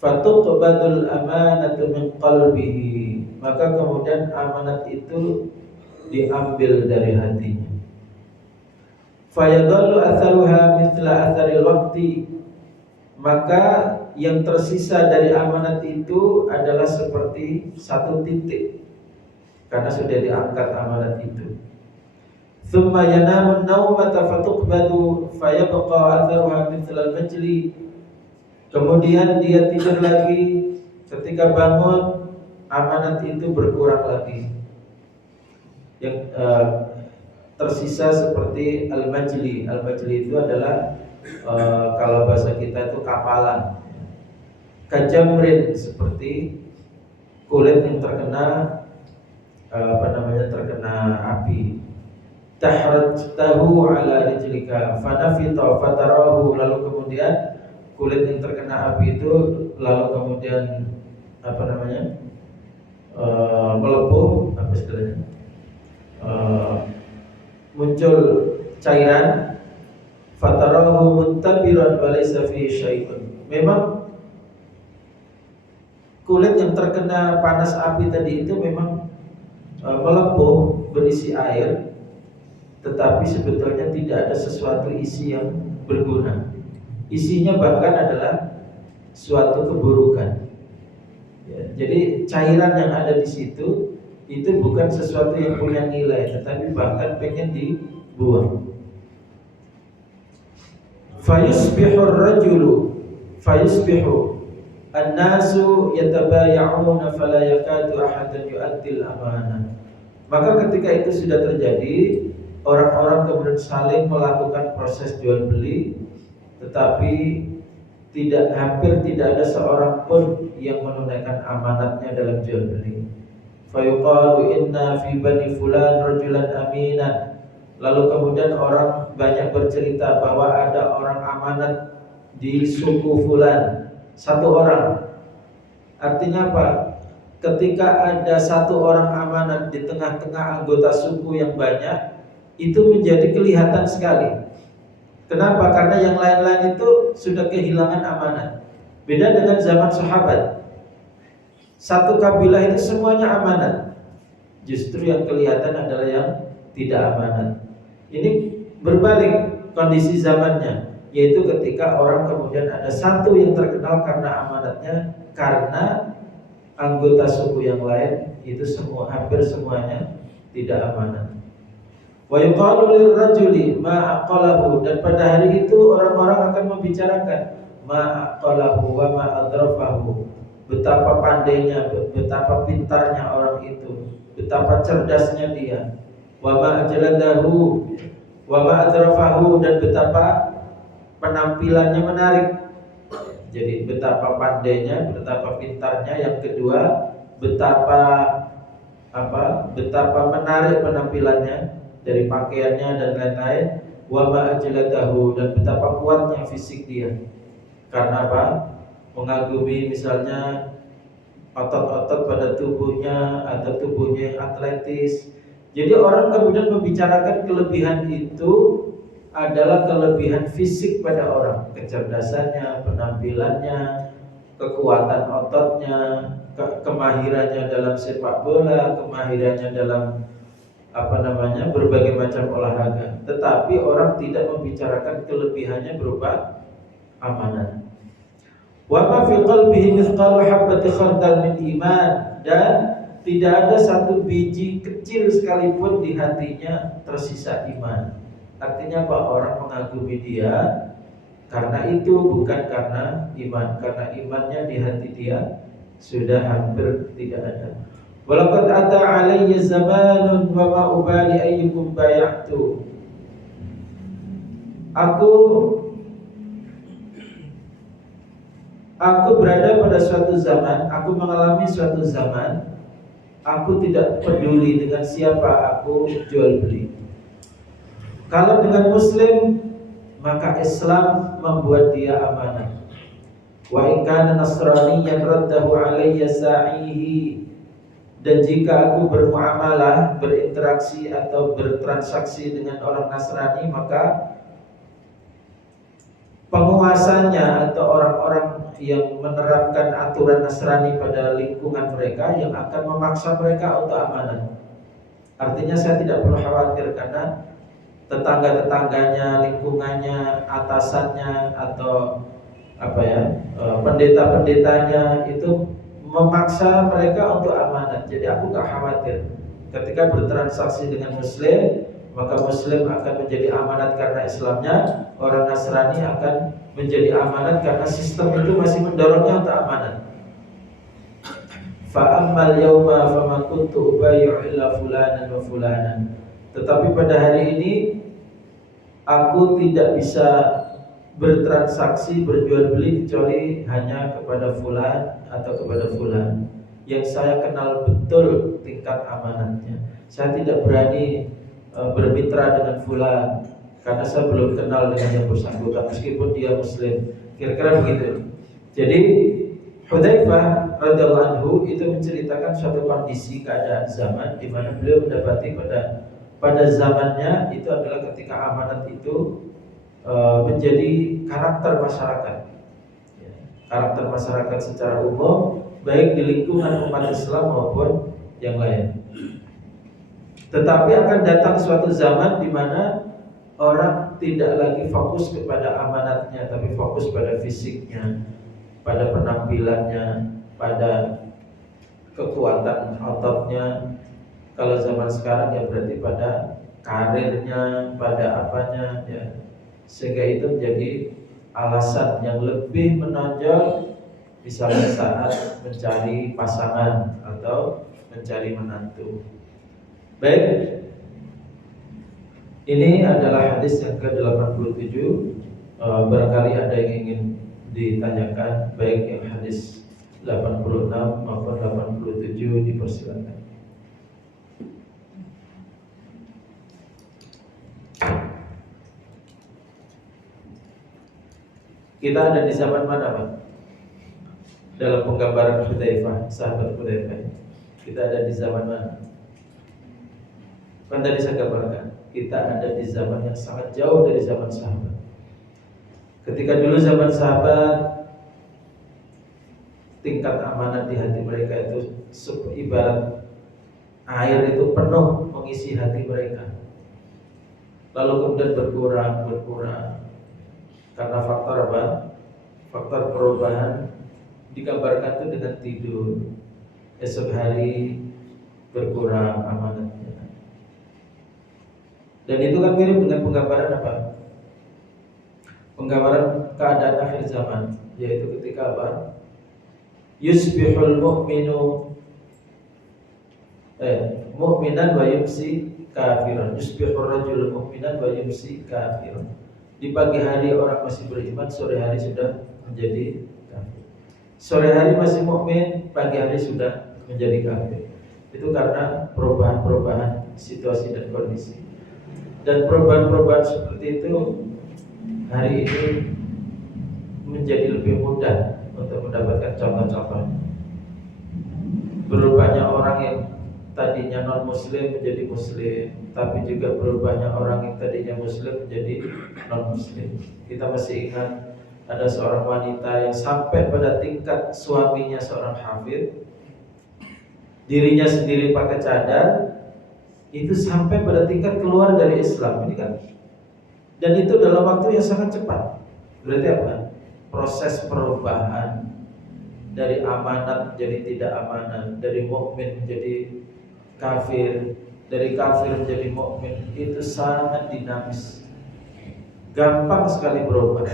Fatuqbadul amanatu min qalbihi. Maka kemudian amanat itu diambil dari hatinya. Fayadhallu atharuha mithla atharil waqti. Maka yang tersisa dari amanat itu adalah seperti satu titik, karena sudah diangkat amanat itu. Thumma yanamu naumata fatuqbadu fayabqa atharuha mithla al-majli. Kemudian dia tidur lagi, ketika bangun amanat itu berkurang lagi. Yang tersisa seperti al-majli. Al-majli itu adalah kalau bahasa kita itu kapalan. Kajamrin, seperti kulit yang terkena terkena api. Tahrajtahu ala rijlika fanafita fatarahu. Lalu kemudian kulit yang terkena api itu lalu kemudian melepuh, apa istilahnya, muncul cairan. Fatarahu muntabiran walaysa fihi syai'un. Memang kulit yang terkena panas api tadi itu memang melepuh, berisi air, tetapi sebetulnya tidak ada sesuatu isi yang berguna. Isinya bahkan adalah suatu keburukan. Ya, jadi cairan yang ada di situ itu bukan sesuatu yang punya nilai, tetapi bahkan pengen dibuang. Fayusbihu an-nasu yatabaya'una fala yakadu ahadan yu'addil amanah. Maka ketika itu sudah terjadi, orang-orang kemudian saling melakukan proses jual beli, tetapi hampir tidak ada seorang pun yang menunaikan amanatnya dalam jual beli. Fayuqalu inna fi bani fulan rajulan aminan. Lalu kemudian orang banyak bercerita bahwa ada orang amanat di suku fulan, satu orang. Artinya apa? Ketika ada satu orang amanat di tengah-tengah anggota suku yang banyak, itu menjadi kelihatan sekali. Kenapa? Karena yang lain-lain itu sudah kehilangan amanat. Beda dengan zaman sahabat. Satu kabilah itu semuanya amanat. Justru yang kelihatan adalah yang tidak amanat. Ini berbalik kondisi zamannya, yaitu ketika orang kemudian ada satu yang terkenal karena amanatnya, karena anggota suku yang lain itu hampir semuanya tidak amanat. Wa yuqalu lirrajuli ma aqalahu. Dan pada hari itu orang-orang akan membicarakan ma aqalahu wa ma adrafahu. Betapa pandainya, betapa pintarnya orang itu, betapa cerdasnya dia. Wa ma ajladahu wa ma adrafahu. Dan betapa penampilannya menarik. Jadi betapa pandainya, betapa pintarnya. Yang kedua, betapa menarik penampilannya dari pakaiannya dan lain-lain. Wa ma ajladahu. Dan betapa kuatnya fisik dia. Karena apa? Mengagumi misalnya otot-otot pada tubuhnya atau tubuhnya yang atletis. Jadi orang kemudian membicarakan kelebihan itu adalah kelebihan fisik pada orang, kecerdasannya, penampilannya, kekuatan ototnya, kemahirannya dalam sepak bola, kemahirannya dalam berbagai macam olahraga. Tetapi orang tidak membicarakan kelebihannya berupa amanah. Wa ma fi qalbihi mithqalu habbati khardal min iman. Dan tidak ada satu biji kecil sekalipun di hatinya tersisa iman. Artinya apa? Orang mengagumi dia, Karena itu bukan karena iman, karena imannya di hati dia sudah hampir tidak ada. Walaqad ata alayya zamanun wa ma ubali ayyukum bay'tu. Aku berada pada suatu zaman, aku mengalami suatu zaman, aku tidak peduli dengan siapa aku jual beli. Kalau dengan muslim, maka Islam membuat dia amanah. Wa in kana nasraniyan raddahu alayya sa'ihi. Dan jika aku bermuamalah, berinteraksi atau bertransaksi dengan orang Nasrani, maka penguasanya atau orang-orang yang menerapkan aturan Nasrani pada lingkungan mereka yang akan memaksa mereka untuk amanah. Artinya saya tidak perlu khawatir karena tetangga-tetangganya, lingkungannya, atasannya atau pendeta-pendetanya itu memaksa mereka untuk amanat. Jadi aku gak khawatir. Ketika bertransaksi dengan muslim, maka muslim akan menjadi amanat karena Islamnya, orang Nasrani akan menjadi amanat karena sistem itu masih mendorongnya untuk amanat. Fa ammal yauma fama kuntu ubayyu illa fulanan wa fulanan. Tetapi pada hari ini aku tidak bisa bertransaksi, berjual beli kecuali hanya kepada fulan atau kepada fulan yang saya kenal betul tingkat amanatnya. Saya tidak berani bermitra dengan fulan karena saya belum kenal dengan yang bersangkutan meskipun dia muslim. Kira-kira begitu. Jadi Hudzaifah radhiyallahu anhu itu menceritakan suatu kondisi keadaan zaman di mana beliau mendapati pada zamannya itu adalah ketika amanat itu menjadi karakter masyarakat, karakter masyarakat secara umum, baik di lingkungan umat Islam maupun yang lain. Tetapi akan datang suatu zaman di mana orang tidak lagi fokus kepada amanatnya, tapi fokus pada fisiknya, pada penampilannya, pada kekuatan ototnya. Kalau zaman sekarang ya berarti pada karirnya, pada apanya, ya. Sehingga itu menjadi alasan yang lebih menonjol misalnya saat mencari pasangan atau mencari menantu. Baik, ini adalah hadis yang ke-87. Barangkali ada yang ingin ditanyakan, baik yang hadis 86 maupun 87 dipersilakan. Kita ada di zaman mana, Pak? Dalam penggambaran Hudzaifah, sahabat Hudzaifah. Kita ada di zaman mana? Kan tadi saya gambarkan, kita ada di zaman yang sangat jauh dari zaman sahabat. Ketika dulu zaman sahabat, tingkat amanat di hati mereka itu ibarat air itu penuh mengisi hati mereka. Lalu kemudian berkurang. Karena faktor apa? Faktor perubahan digambarkan itu dengan tidur. Esok hari berkurang amanatnya. Dan itu kan mirip dengan penggambaran apa? Penggambaran keadaan akhir zaman, yaitu ketika apa? Yusbihul mu'minu mu'minan wa yumsi kafiran. Yusbihur rajul mu'minan wa yumsi kafiran. Di pagi hari orang masih beriman, sore hari sudah menjadi kafir. Sore hari masih mukmin, pagi hari sudah menjadi kafir. Itu karena perubahan-perubahan situasi dan kondisi. Dan perubahan-perubahan seperti itu hari ini menjadi lebih mudah untuk mendapatkan contoh-contohnya. Berubahnya orang yang tadinya non-muslim menjadi muslim, tapi juga berubahnya orang yang tadinya muslim menjadi non-muslim. Kita masih ingat ada seorang wanita yang sampai pada tingkat suaminya seorang hafid, dirinya sendiri pakai cadar, itu sampai pada tingkat keluar dari Islam ini kan. Dan itu dalam waktu yang sangat cepat. Berarti apa? Proses perubahan dari amanat menjadi tidak amanat, dari mukmin menjadi kafir, dari kafir menjadi mukmin, itu sangat dinamis, gampang sekali berubah.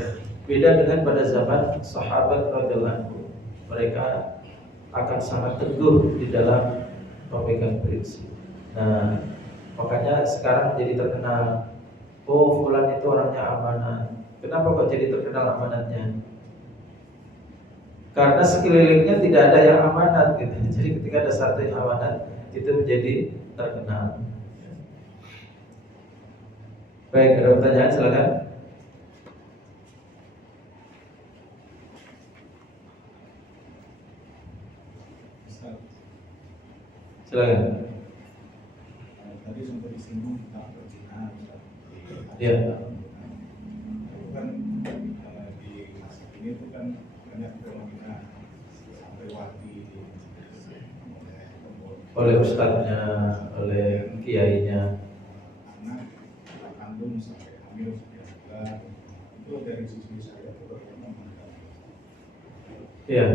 Beda dengan pada zaman sahabat radhiyallahu anhu. Mereka akan sangat teguh di dalam memegang prinsip. Nah, makanya sekarang jadi terkenal, oh fulan itu orangnya amanah. Kenapa kok jadi terkenal amanatnya? Karena sekelilingnya tidak ada yang amanat gitu. Jadi ketika ada satu yang amanat, itu menjadi terkenal. Baik, ada pertanyaan, silakan. Silakan. Tadi sempat disinggung tentang perzinahan, Ya. Kan di masa ini itu kan banyak fenomena santriwati oleh ustadznya, oleh kiainya, anak kandung sampai hamil 9 bulan. Itu dari sisi saya itu bagaimana memandang? Ya.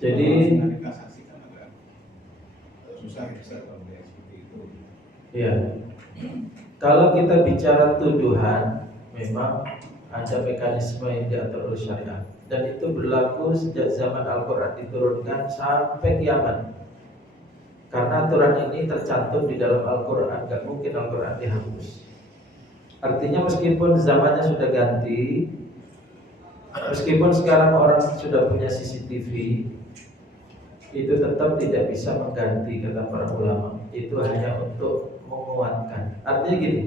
Jadi kita saksikan agak susah bisa kalau melihat seperti itu. ya, kalau kita bicara tuduhan, memang ada mekanisme yang diatur oleh syariat, dan itu berlaku sejak zaman Al-Quran diturunkan sampai kiamat. Karena aturan ini tercantum di dalam Al-Quran, gak mungkin Al-Quran dihapus. Artinya meskipun zamannya sudah ganti, meskipun sekarang orang sudah punya CCTV, itu tetap tidak bisa mengganti, kata para ulama. Itu hanya untuk menguatkan. Artinya gini,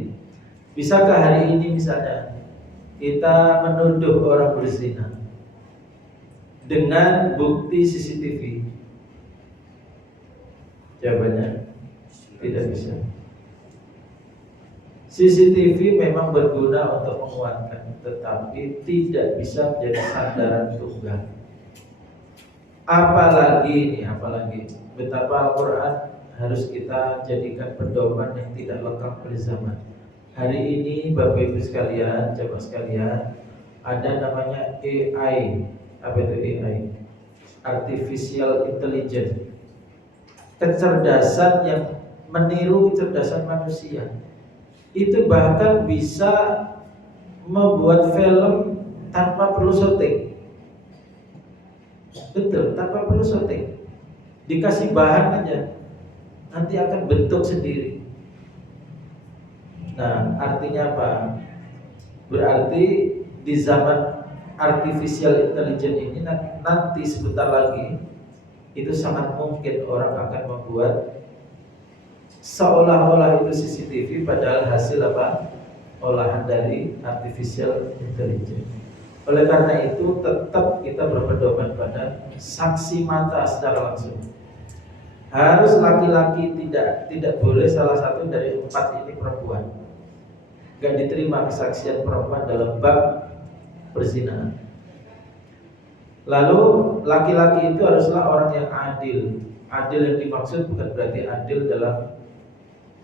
bisakah hari ini misalnya kita menuduh orang berzina dengan bukti CCTV? Jawabannya tidak bisa. CCTV memang berguna untuk menguatkan, tetapi tidak bisa menjadi sandaran tunggal. Apalagi betapa Al-Quran harus kita jadikan pedoman yang tidak lekang oleh zaman. Hari ini Bapak Ibu sekalian, jamaah sekalian, ada namanya AI. Apa itu AI? Artificial Intelligence. Kecerdasan yang meniru kecerdasan manusia. Itu bahkan bisa membuat film tanpa perlu syuting. Betul, tanpa perlu syuting. Dikasih bahan aja, nanti akan bentuk sendiri. Nah, artinya apa? Berarti di zaman artificial intelligence ini nanti sebentar lagi itu sangat mungkin orang akan membuat seolah-olah itu CCTV, padahal hasil apa? Olahan dari artificial intelligence. Oleh karena itu tetap kita berpedoman pada saksi mata secara langsung. Harus laki-laki, tidak boleh salah satu dari 4 ini perempuan. Gak diterima kesaksian perempuan dalam bab perzinahan. Lalu laki-laki itu haruslah orang yang adil. Adil yang dimaksud bukan berarti adil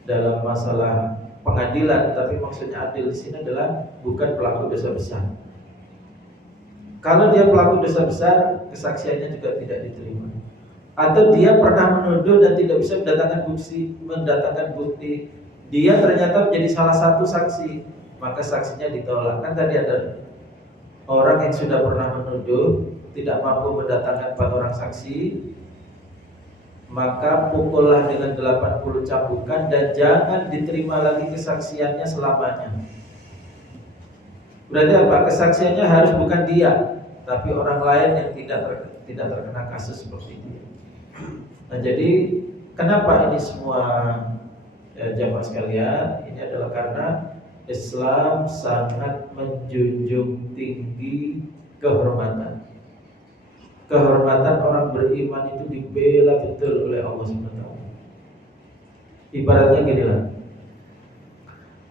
dalam masalah pengadilan, tapi maksudnya adil di sini adalah bukan pelaku dosa besar. Kalau dia pelaku dosa besar, kesaksiannya juga tidak diterima. Atau dia pernah menuduh dan tidak bisa mendatangkan bukti, dia ternyata menjadi salah satu saksi, maka saksinya ditolak. Kan tadi ada orang yang sudah pernah menuduh, tidak mampu mendatangkan 4 orang saksi, maka pukullah dengan 80 cambukan dan jangan diterima lagi kesaksiannya selamanya. Berarti apa? Kesaksiannya harus bukan dia, tapi orang lain yang tidak terkena kasus seperti dia. Nah, jadi kenapa ini semua jamaah sekalian? Ini adalah karena Islam sangat menjunjung tinggi kehormatan. Kehormatan orang beriman itu dibela betul oleh Allah SWT. Ibaratnya ginilah,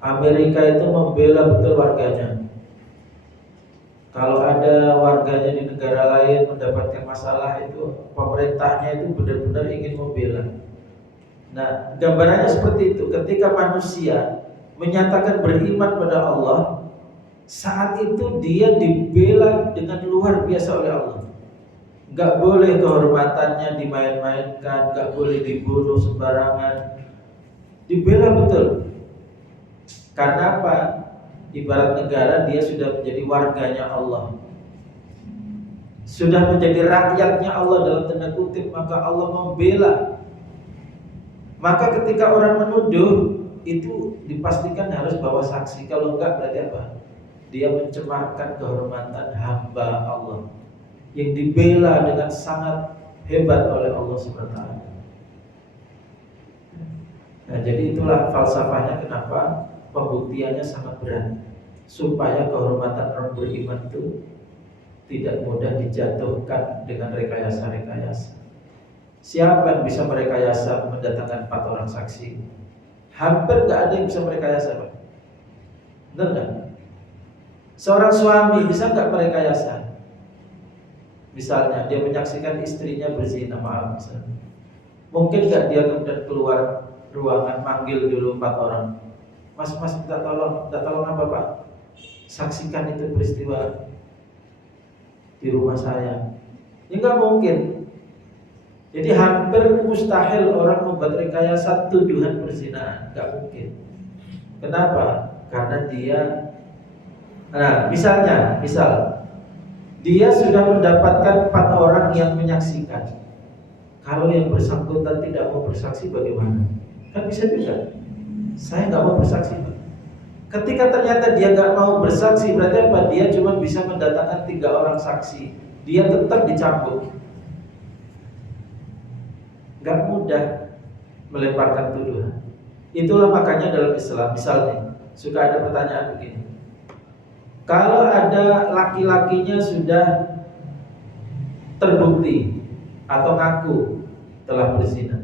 Amerika itu membela betul warganya. Kalau ada warganya di negara lain mendapatkan masalah, itu pemerintahnya itu benar-benar ingin membela. Nah, gambarannya seperti itu. Ketika manusia menyatakan beriman pada Allah, saat itu dia dibela dengan luar biasa oleh Allah. Gak boleh kehormatannya dimain-mainkan, gak boleh dibunuh sembarangan, dibela betul. Karena apa? Ibarat negara, dia sudah menjadi warganya Allah, sudah menjadi rakyatnya Allah dalam tanda kutip, maka Allah membela. Maka ketika orang menuduh, itu dipastikan harus bawa saksi. Kalau enggak berarti apa? Dia mencemarkan kehormatan hamba Allah yang dibela dengan sangat hebat oleh Allah SWT. Nah, jadi itulah falsafahnya kenapa pembuktiannya sangat berat, supaya kehormatan orang beriman itu tidak mudah dijatuhkan dengan rekayasa-rekayasa. Siapa yang bisa merekayasa mendatangkan 4 orang saksi? Hampir gak ada yang bisa merekayasa, Pak. Benar gak? Seorang suami bisa gak merekayasa? Misalnya dia menyaksikan istrinya berzina, maaf misalnya. Mungkin gak dia kemudian keluar ruangan, manggil dulu 4 orang. Mas minta tolong apa Pak? Saksikan itu peristiwa di rumah saya. Ini gak mungkin. Jadi hampir mustahil orang membuat rekayasa tuduhan perzinahan, nggak mungkin. Kenapa? Karena dia, misal dia sudah mendapatkan 4 orang yang menyaksikan. Kalau yang bersangkutan tidak mau bersaksi bagaimana? Kan bisa juga. Saya nggak mau bersaksi. Ketika ternyata dia nggak mau bersaksi, berarti apa? Dia cuma bisa mendatangkan 3 orang saksi. Dia tetap dicambuk. Gak mudah melemparkan tuduhan. Itulah makanya dalam Islam, misalnya suka ada pertanyaan begini, kalau ada laki-lakinya sudah terbukti atau ngaku telah berzina,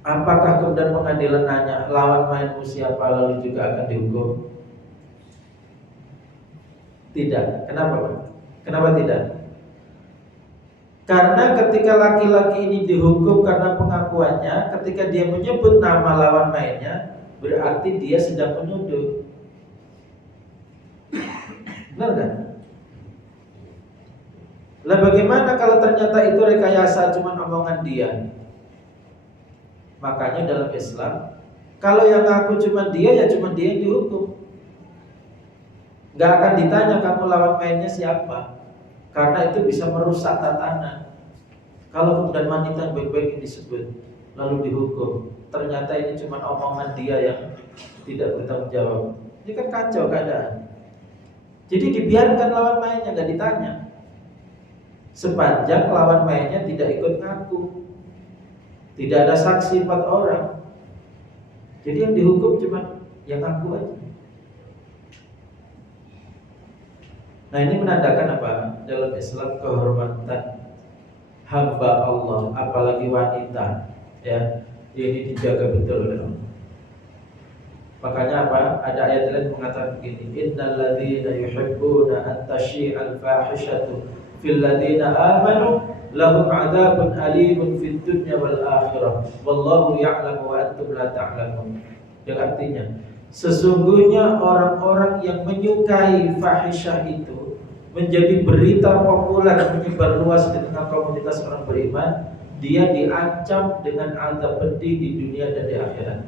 apakah kemudian pengadilan nanya lawan mainmu siapa lalu juga akan dihukum? Tidak. Kenapa? Kenapa tidak? Karena ketika laki-laki ini dihukum karena pengakuannya, ketika dia menyebut nama lawan mainnya, berarti dia sedang menuduh. Benar kan? Lah bagaimana kalau ternyata itu rekayasa cuma omongan dia? Makanya dalam Islam, kalau yang ngaku cuma dia, ya cuma dia yang dihukum. Gak akan ditanya kamu lawan mainnya siapa, karena itu bisa merusak tatanan. Kalau kemudian wanita baik-baik disebut lalu dihukum, ternyata ini cuma omongan dia yang tidak bertanggung jawab, ini kan kacau keadaan. Jadi dibiarkan lawan mainnya, gak ditanya, sepanjang lawan mainnya tidak ikut ngaku, tidak ada saksi 4 orang. Jadi yang dihukum cuma yang ngaku aja. Nah, ini menandakan apa? Dalam Islam kehormatan hamba Allah, apalagi wanita, ya, ini dijaga betul oleh Allah. Makanya apa? Ada ayat lain mengatakan begini, innal ladzina yuhibbuna an tashi'al fahishatu fil ladzina amanu lahum 'adzabun alimun fid dunya wal akhirah wallahu ya'lamu wa antum la ta'lamun. Yang artinya, sesungguhnya orang-orang yang menyukai fahisyah itu menjadi berita populer menyebar luas di tengah komunitas orang beriman, dia diancam dengan azab pedih di dunia dan di akhirat.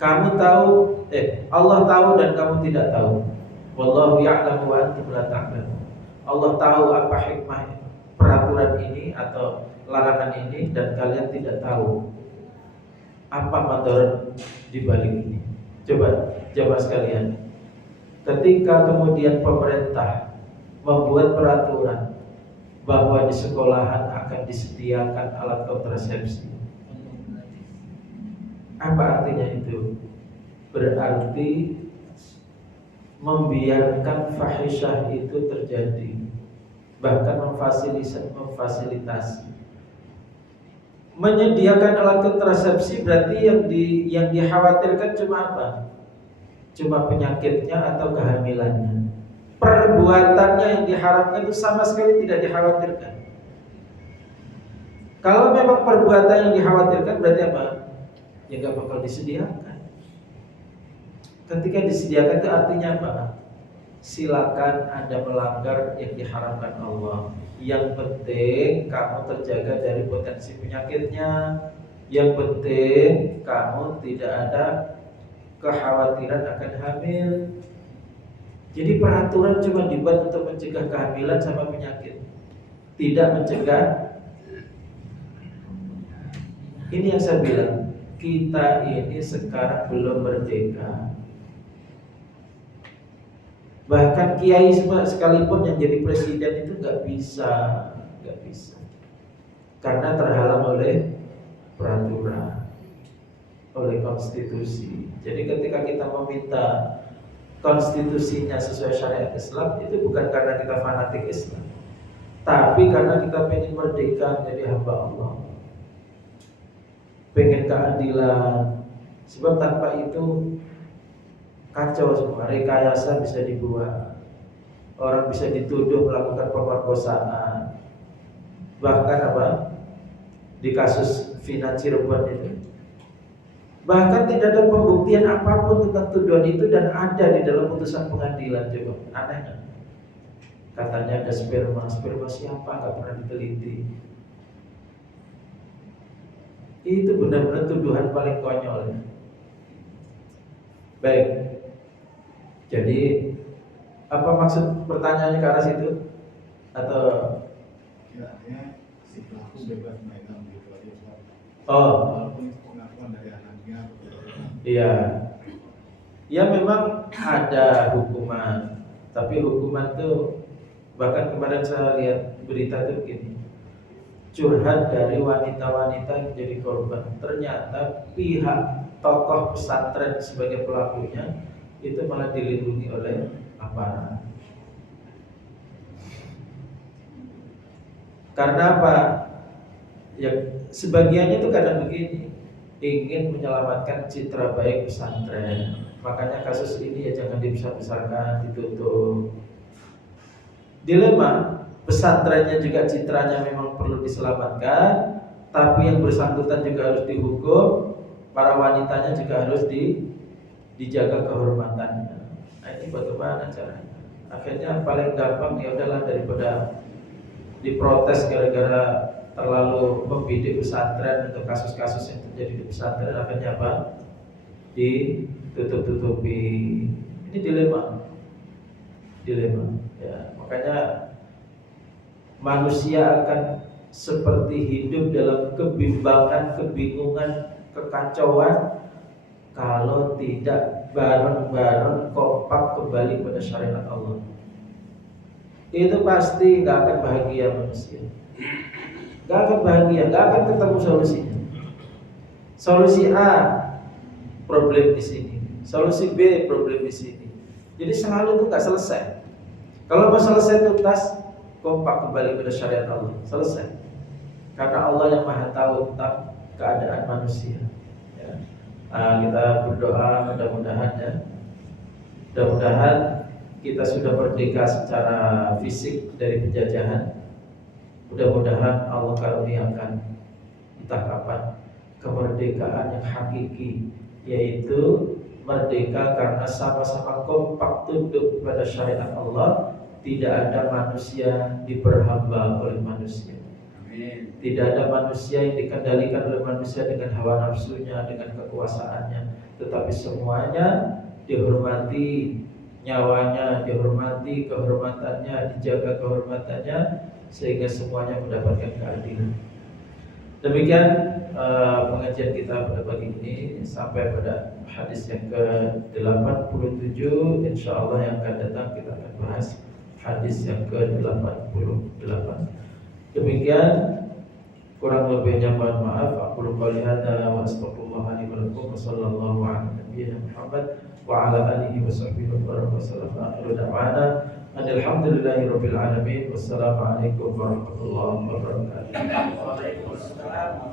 Kamu tahu, Allah tahu dan kamu tidak tahu. Wallahu ya'lamu wa antum la ta'lamun. Allah tahu apa hikmah peraturan ini atau larangan ini dan kalian tidak tahu apa madarat di balik ini. Coba sekalian, ketika kemudian pemerintah membuat peraturan bahwa di sekolahan akan disediakan alat kontrasepsi, apa artinya itu? Berarti membiarkan fahisyah itu terjadi, bahkan memfasilitasi. Menyediakan alat kontrasepsi berarti yang dikhawatirkan cuma apa? Cuma penyakitnya atau kehamilannya. Perbuatannya yang diharamkan itu sama sekali tidak dikhawatirkan. Kalau memang perbuatan yang dikhawatirkan berarti apa? Ya gak bakal disediakan. Ketika disediakan itu artinya apa? Silakan Anda melanggar yang diharamkan Allah. Yang penting kamu terjaga dari potensi penyakitnya. Yang penting kamu tidak ada kekhawatiran akan hamil. Jadi peraturan cuma dibuat untuk mencegah kehamilan sama penyakit, tidak mencegah. Ini yang saya bilang, kita ini sekarang belum merdeka. Bahkan kiai sekalipun yang jadi presiden itu nggak bisa, karena terhalang oleh peraturan, oleh konstitusi. Jadi ketika kita meminta konstitusinya sesuai syariat Islam, itu bukan karena kita fanatik Islam, tapi karena kita pengen merdeka menjadi hamba Allah, pengen keadilan. Sebab tanpa itu kacau semua, rekayasa bisa dibuat, orang bisa dituduh melakukan pemerkosaan. Bahkan di kasus Vina Cirebon itu, bahkan tidak ada pembuktian apapun tentang tuduhan itu dan ada di dalam putusan pengadilan. Coba, aneh. Katanya ada sperma siapa, nggak pernah diteliti. Itu benar-benar tuduhan paling konyol. Baik, jadi apa maksud pertanyaannya ke arah situ? Atau kiranya si pelaku bebas memegang gitu aja, Pak. Walaupun pengakuan dari anaknya. Iya. Ya memang ada hukuman, tapi hukuman tuh bahkan kemarin saya lihat berita tuh begini. Curhat dari wanita-wanita yang jadi korban. Ternyata pihak tokoh pesantren sebagai pelakunya itu malah dilindungi oleh aparat. Karena apa? Ya sebagiannya itu kadang begini, ingin menyelamatkan citra baik pesantren. Makanya kasus ini ya jangan dibesar-besarkan, ditutup. Dilema, pesantrennya juga citranya memang perlu diselamatkan, tapi yang bersangkutan juga harus dihukum, para wanitanya juga harus dijaga kehormatannya. Nah, ini bagaimana caranya? Akhirnya paling gampang ya udahlah, daripada diprotes gara-gara terlalu membidik pesantren untuk kasus-kasus yang terjadi di pesantren, akhirnya apa? Ditutup-tutupi. Ini dilema. Ya, makanya manusia akan seperti hidup dalam kebimbangan, kebingungan, kekacauan kalau tidak bareng-bareng kompak kembali pada syariat Allah. Itu pasti gak akan bahagia manusia. Gak akan bahagia, gak akan ketemu solusinya. Solusi A, problem di sini. Solusi B, problem di sini. Jadi selalu itu gak selesai. Kalau mau selesai tuntas, kompak kembali pada syariat Allah. Selesai. Karena Allah yang maha tahu tentang keadaan manusia. Ya. Kita berdoa mudah-mudahan ya. Mudah-mudahan kita sudah merdeka secara fisik dari penjajahan. Mudah-mudahan Allah karuniakan entah kapan kemerdekaan yang hakiki, yaitu merdeka karena sama-sama kompak tunduk kepada syariat Allah. Tidak ada manusia diperhamba oleh manusia. Amin. Tidak ada manusia yang dikendalikan oleh manusia dengan hawa nafsunya, dengan kekuasaannya, tetapi semuanya dihormati, nyawanya dihormati, kehormatannya dijaga, kehormatannya, sehingga semuanya mendapatkan keadilan. Demikian pengajian kita pada pagi ini, sampai pada hadis yang ke-87. Insyaallah yang akan datang kita akan bahas hadis yang ke-88. Demikian, kurang lebihnya mohon maaf. Aku qouli hadza wa astaghfirullah li wa lakum. Wassallallahu ala nabiyyina Muhammad wa ala alihi wa sahbihi wa sallam. Akhiru da'wana alhamdulillahirabbil alamin. Wassalamualaikum warahmatullahi wabarakatuh. Waalaikumsalam.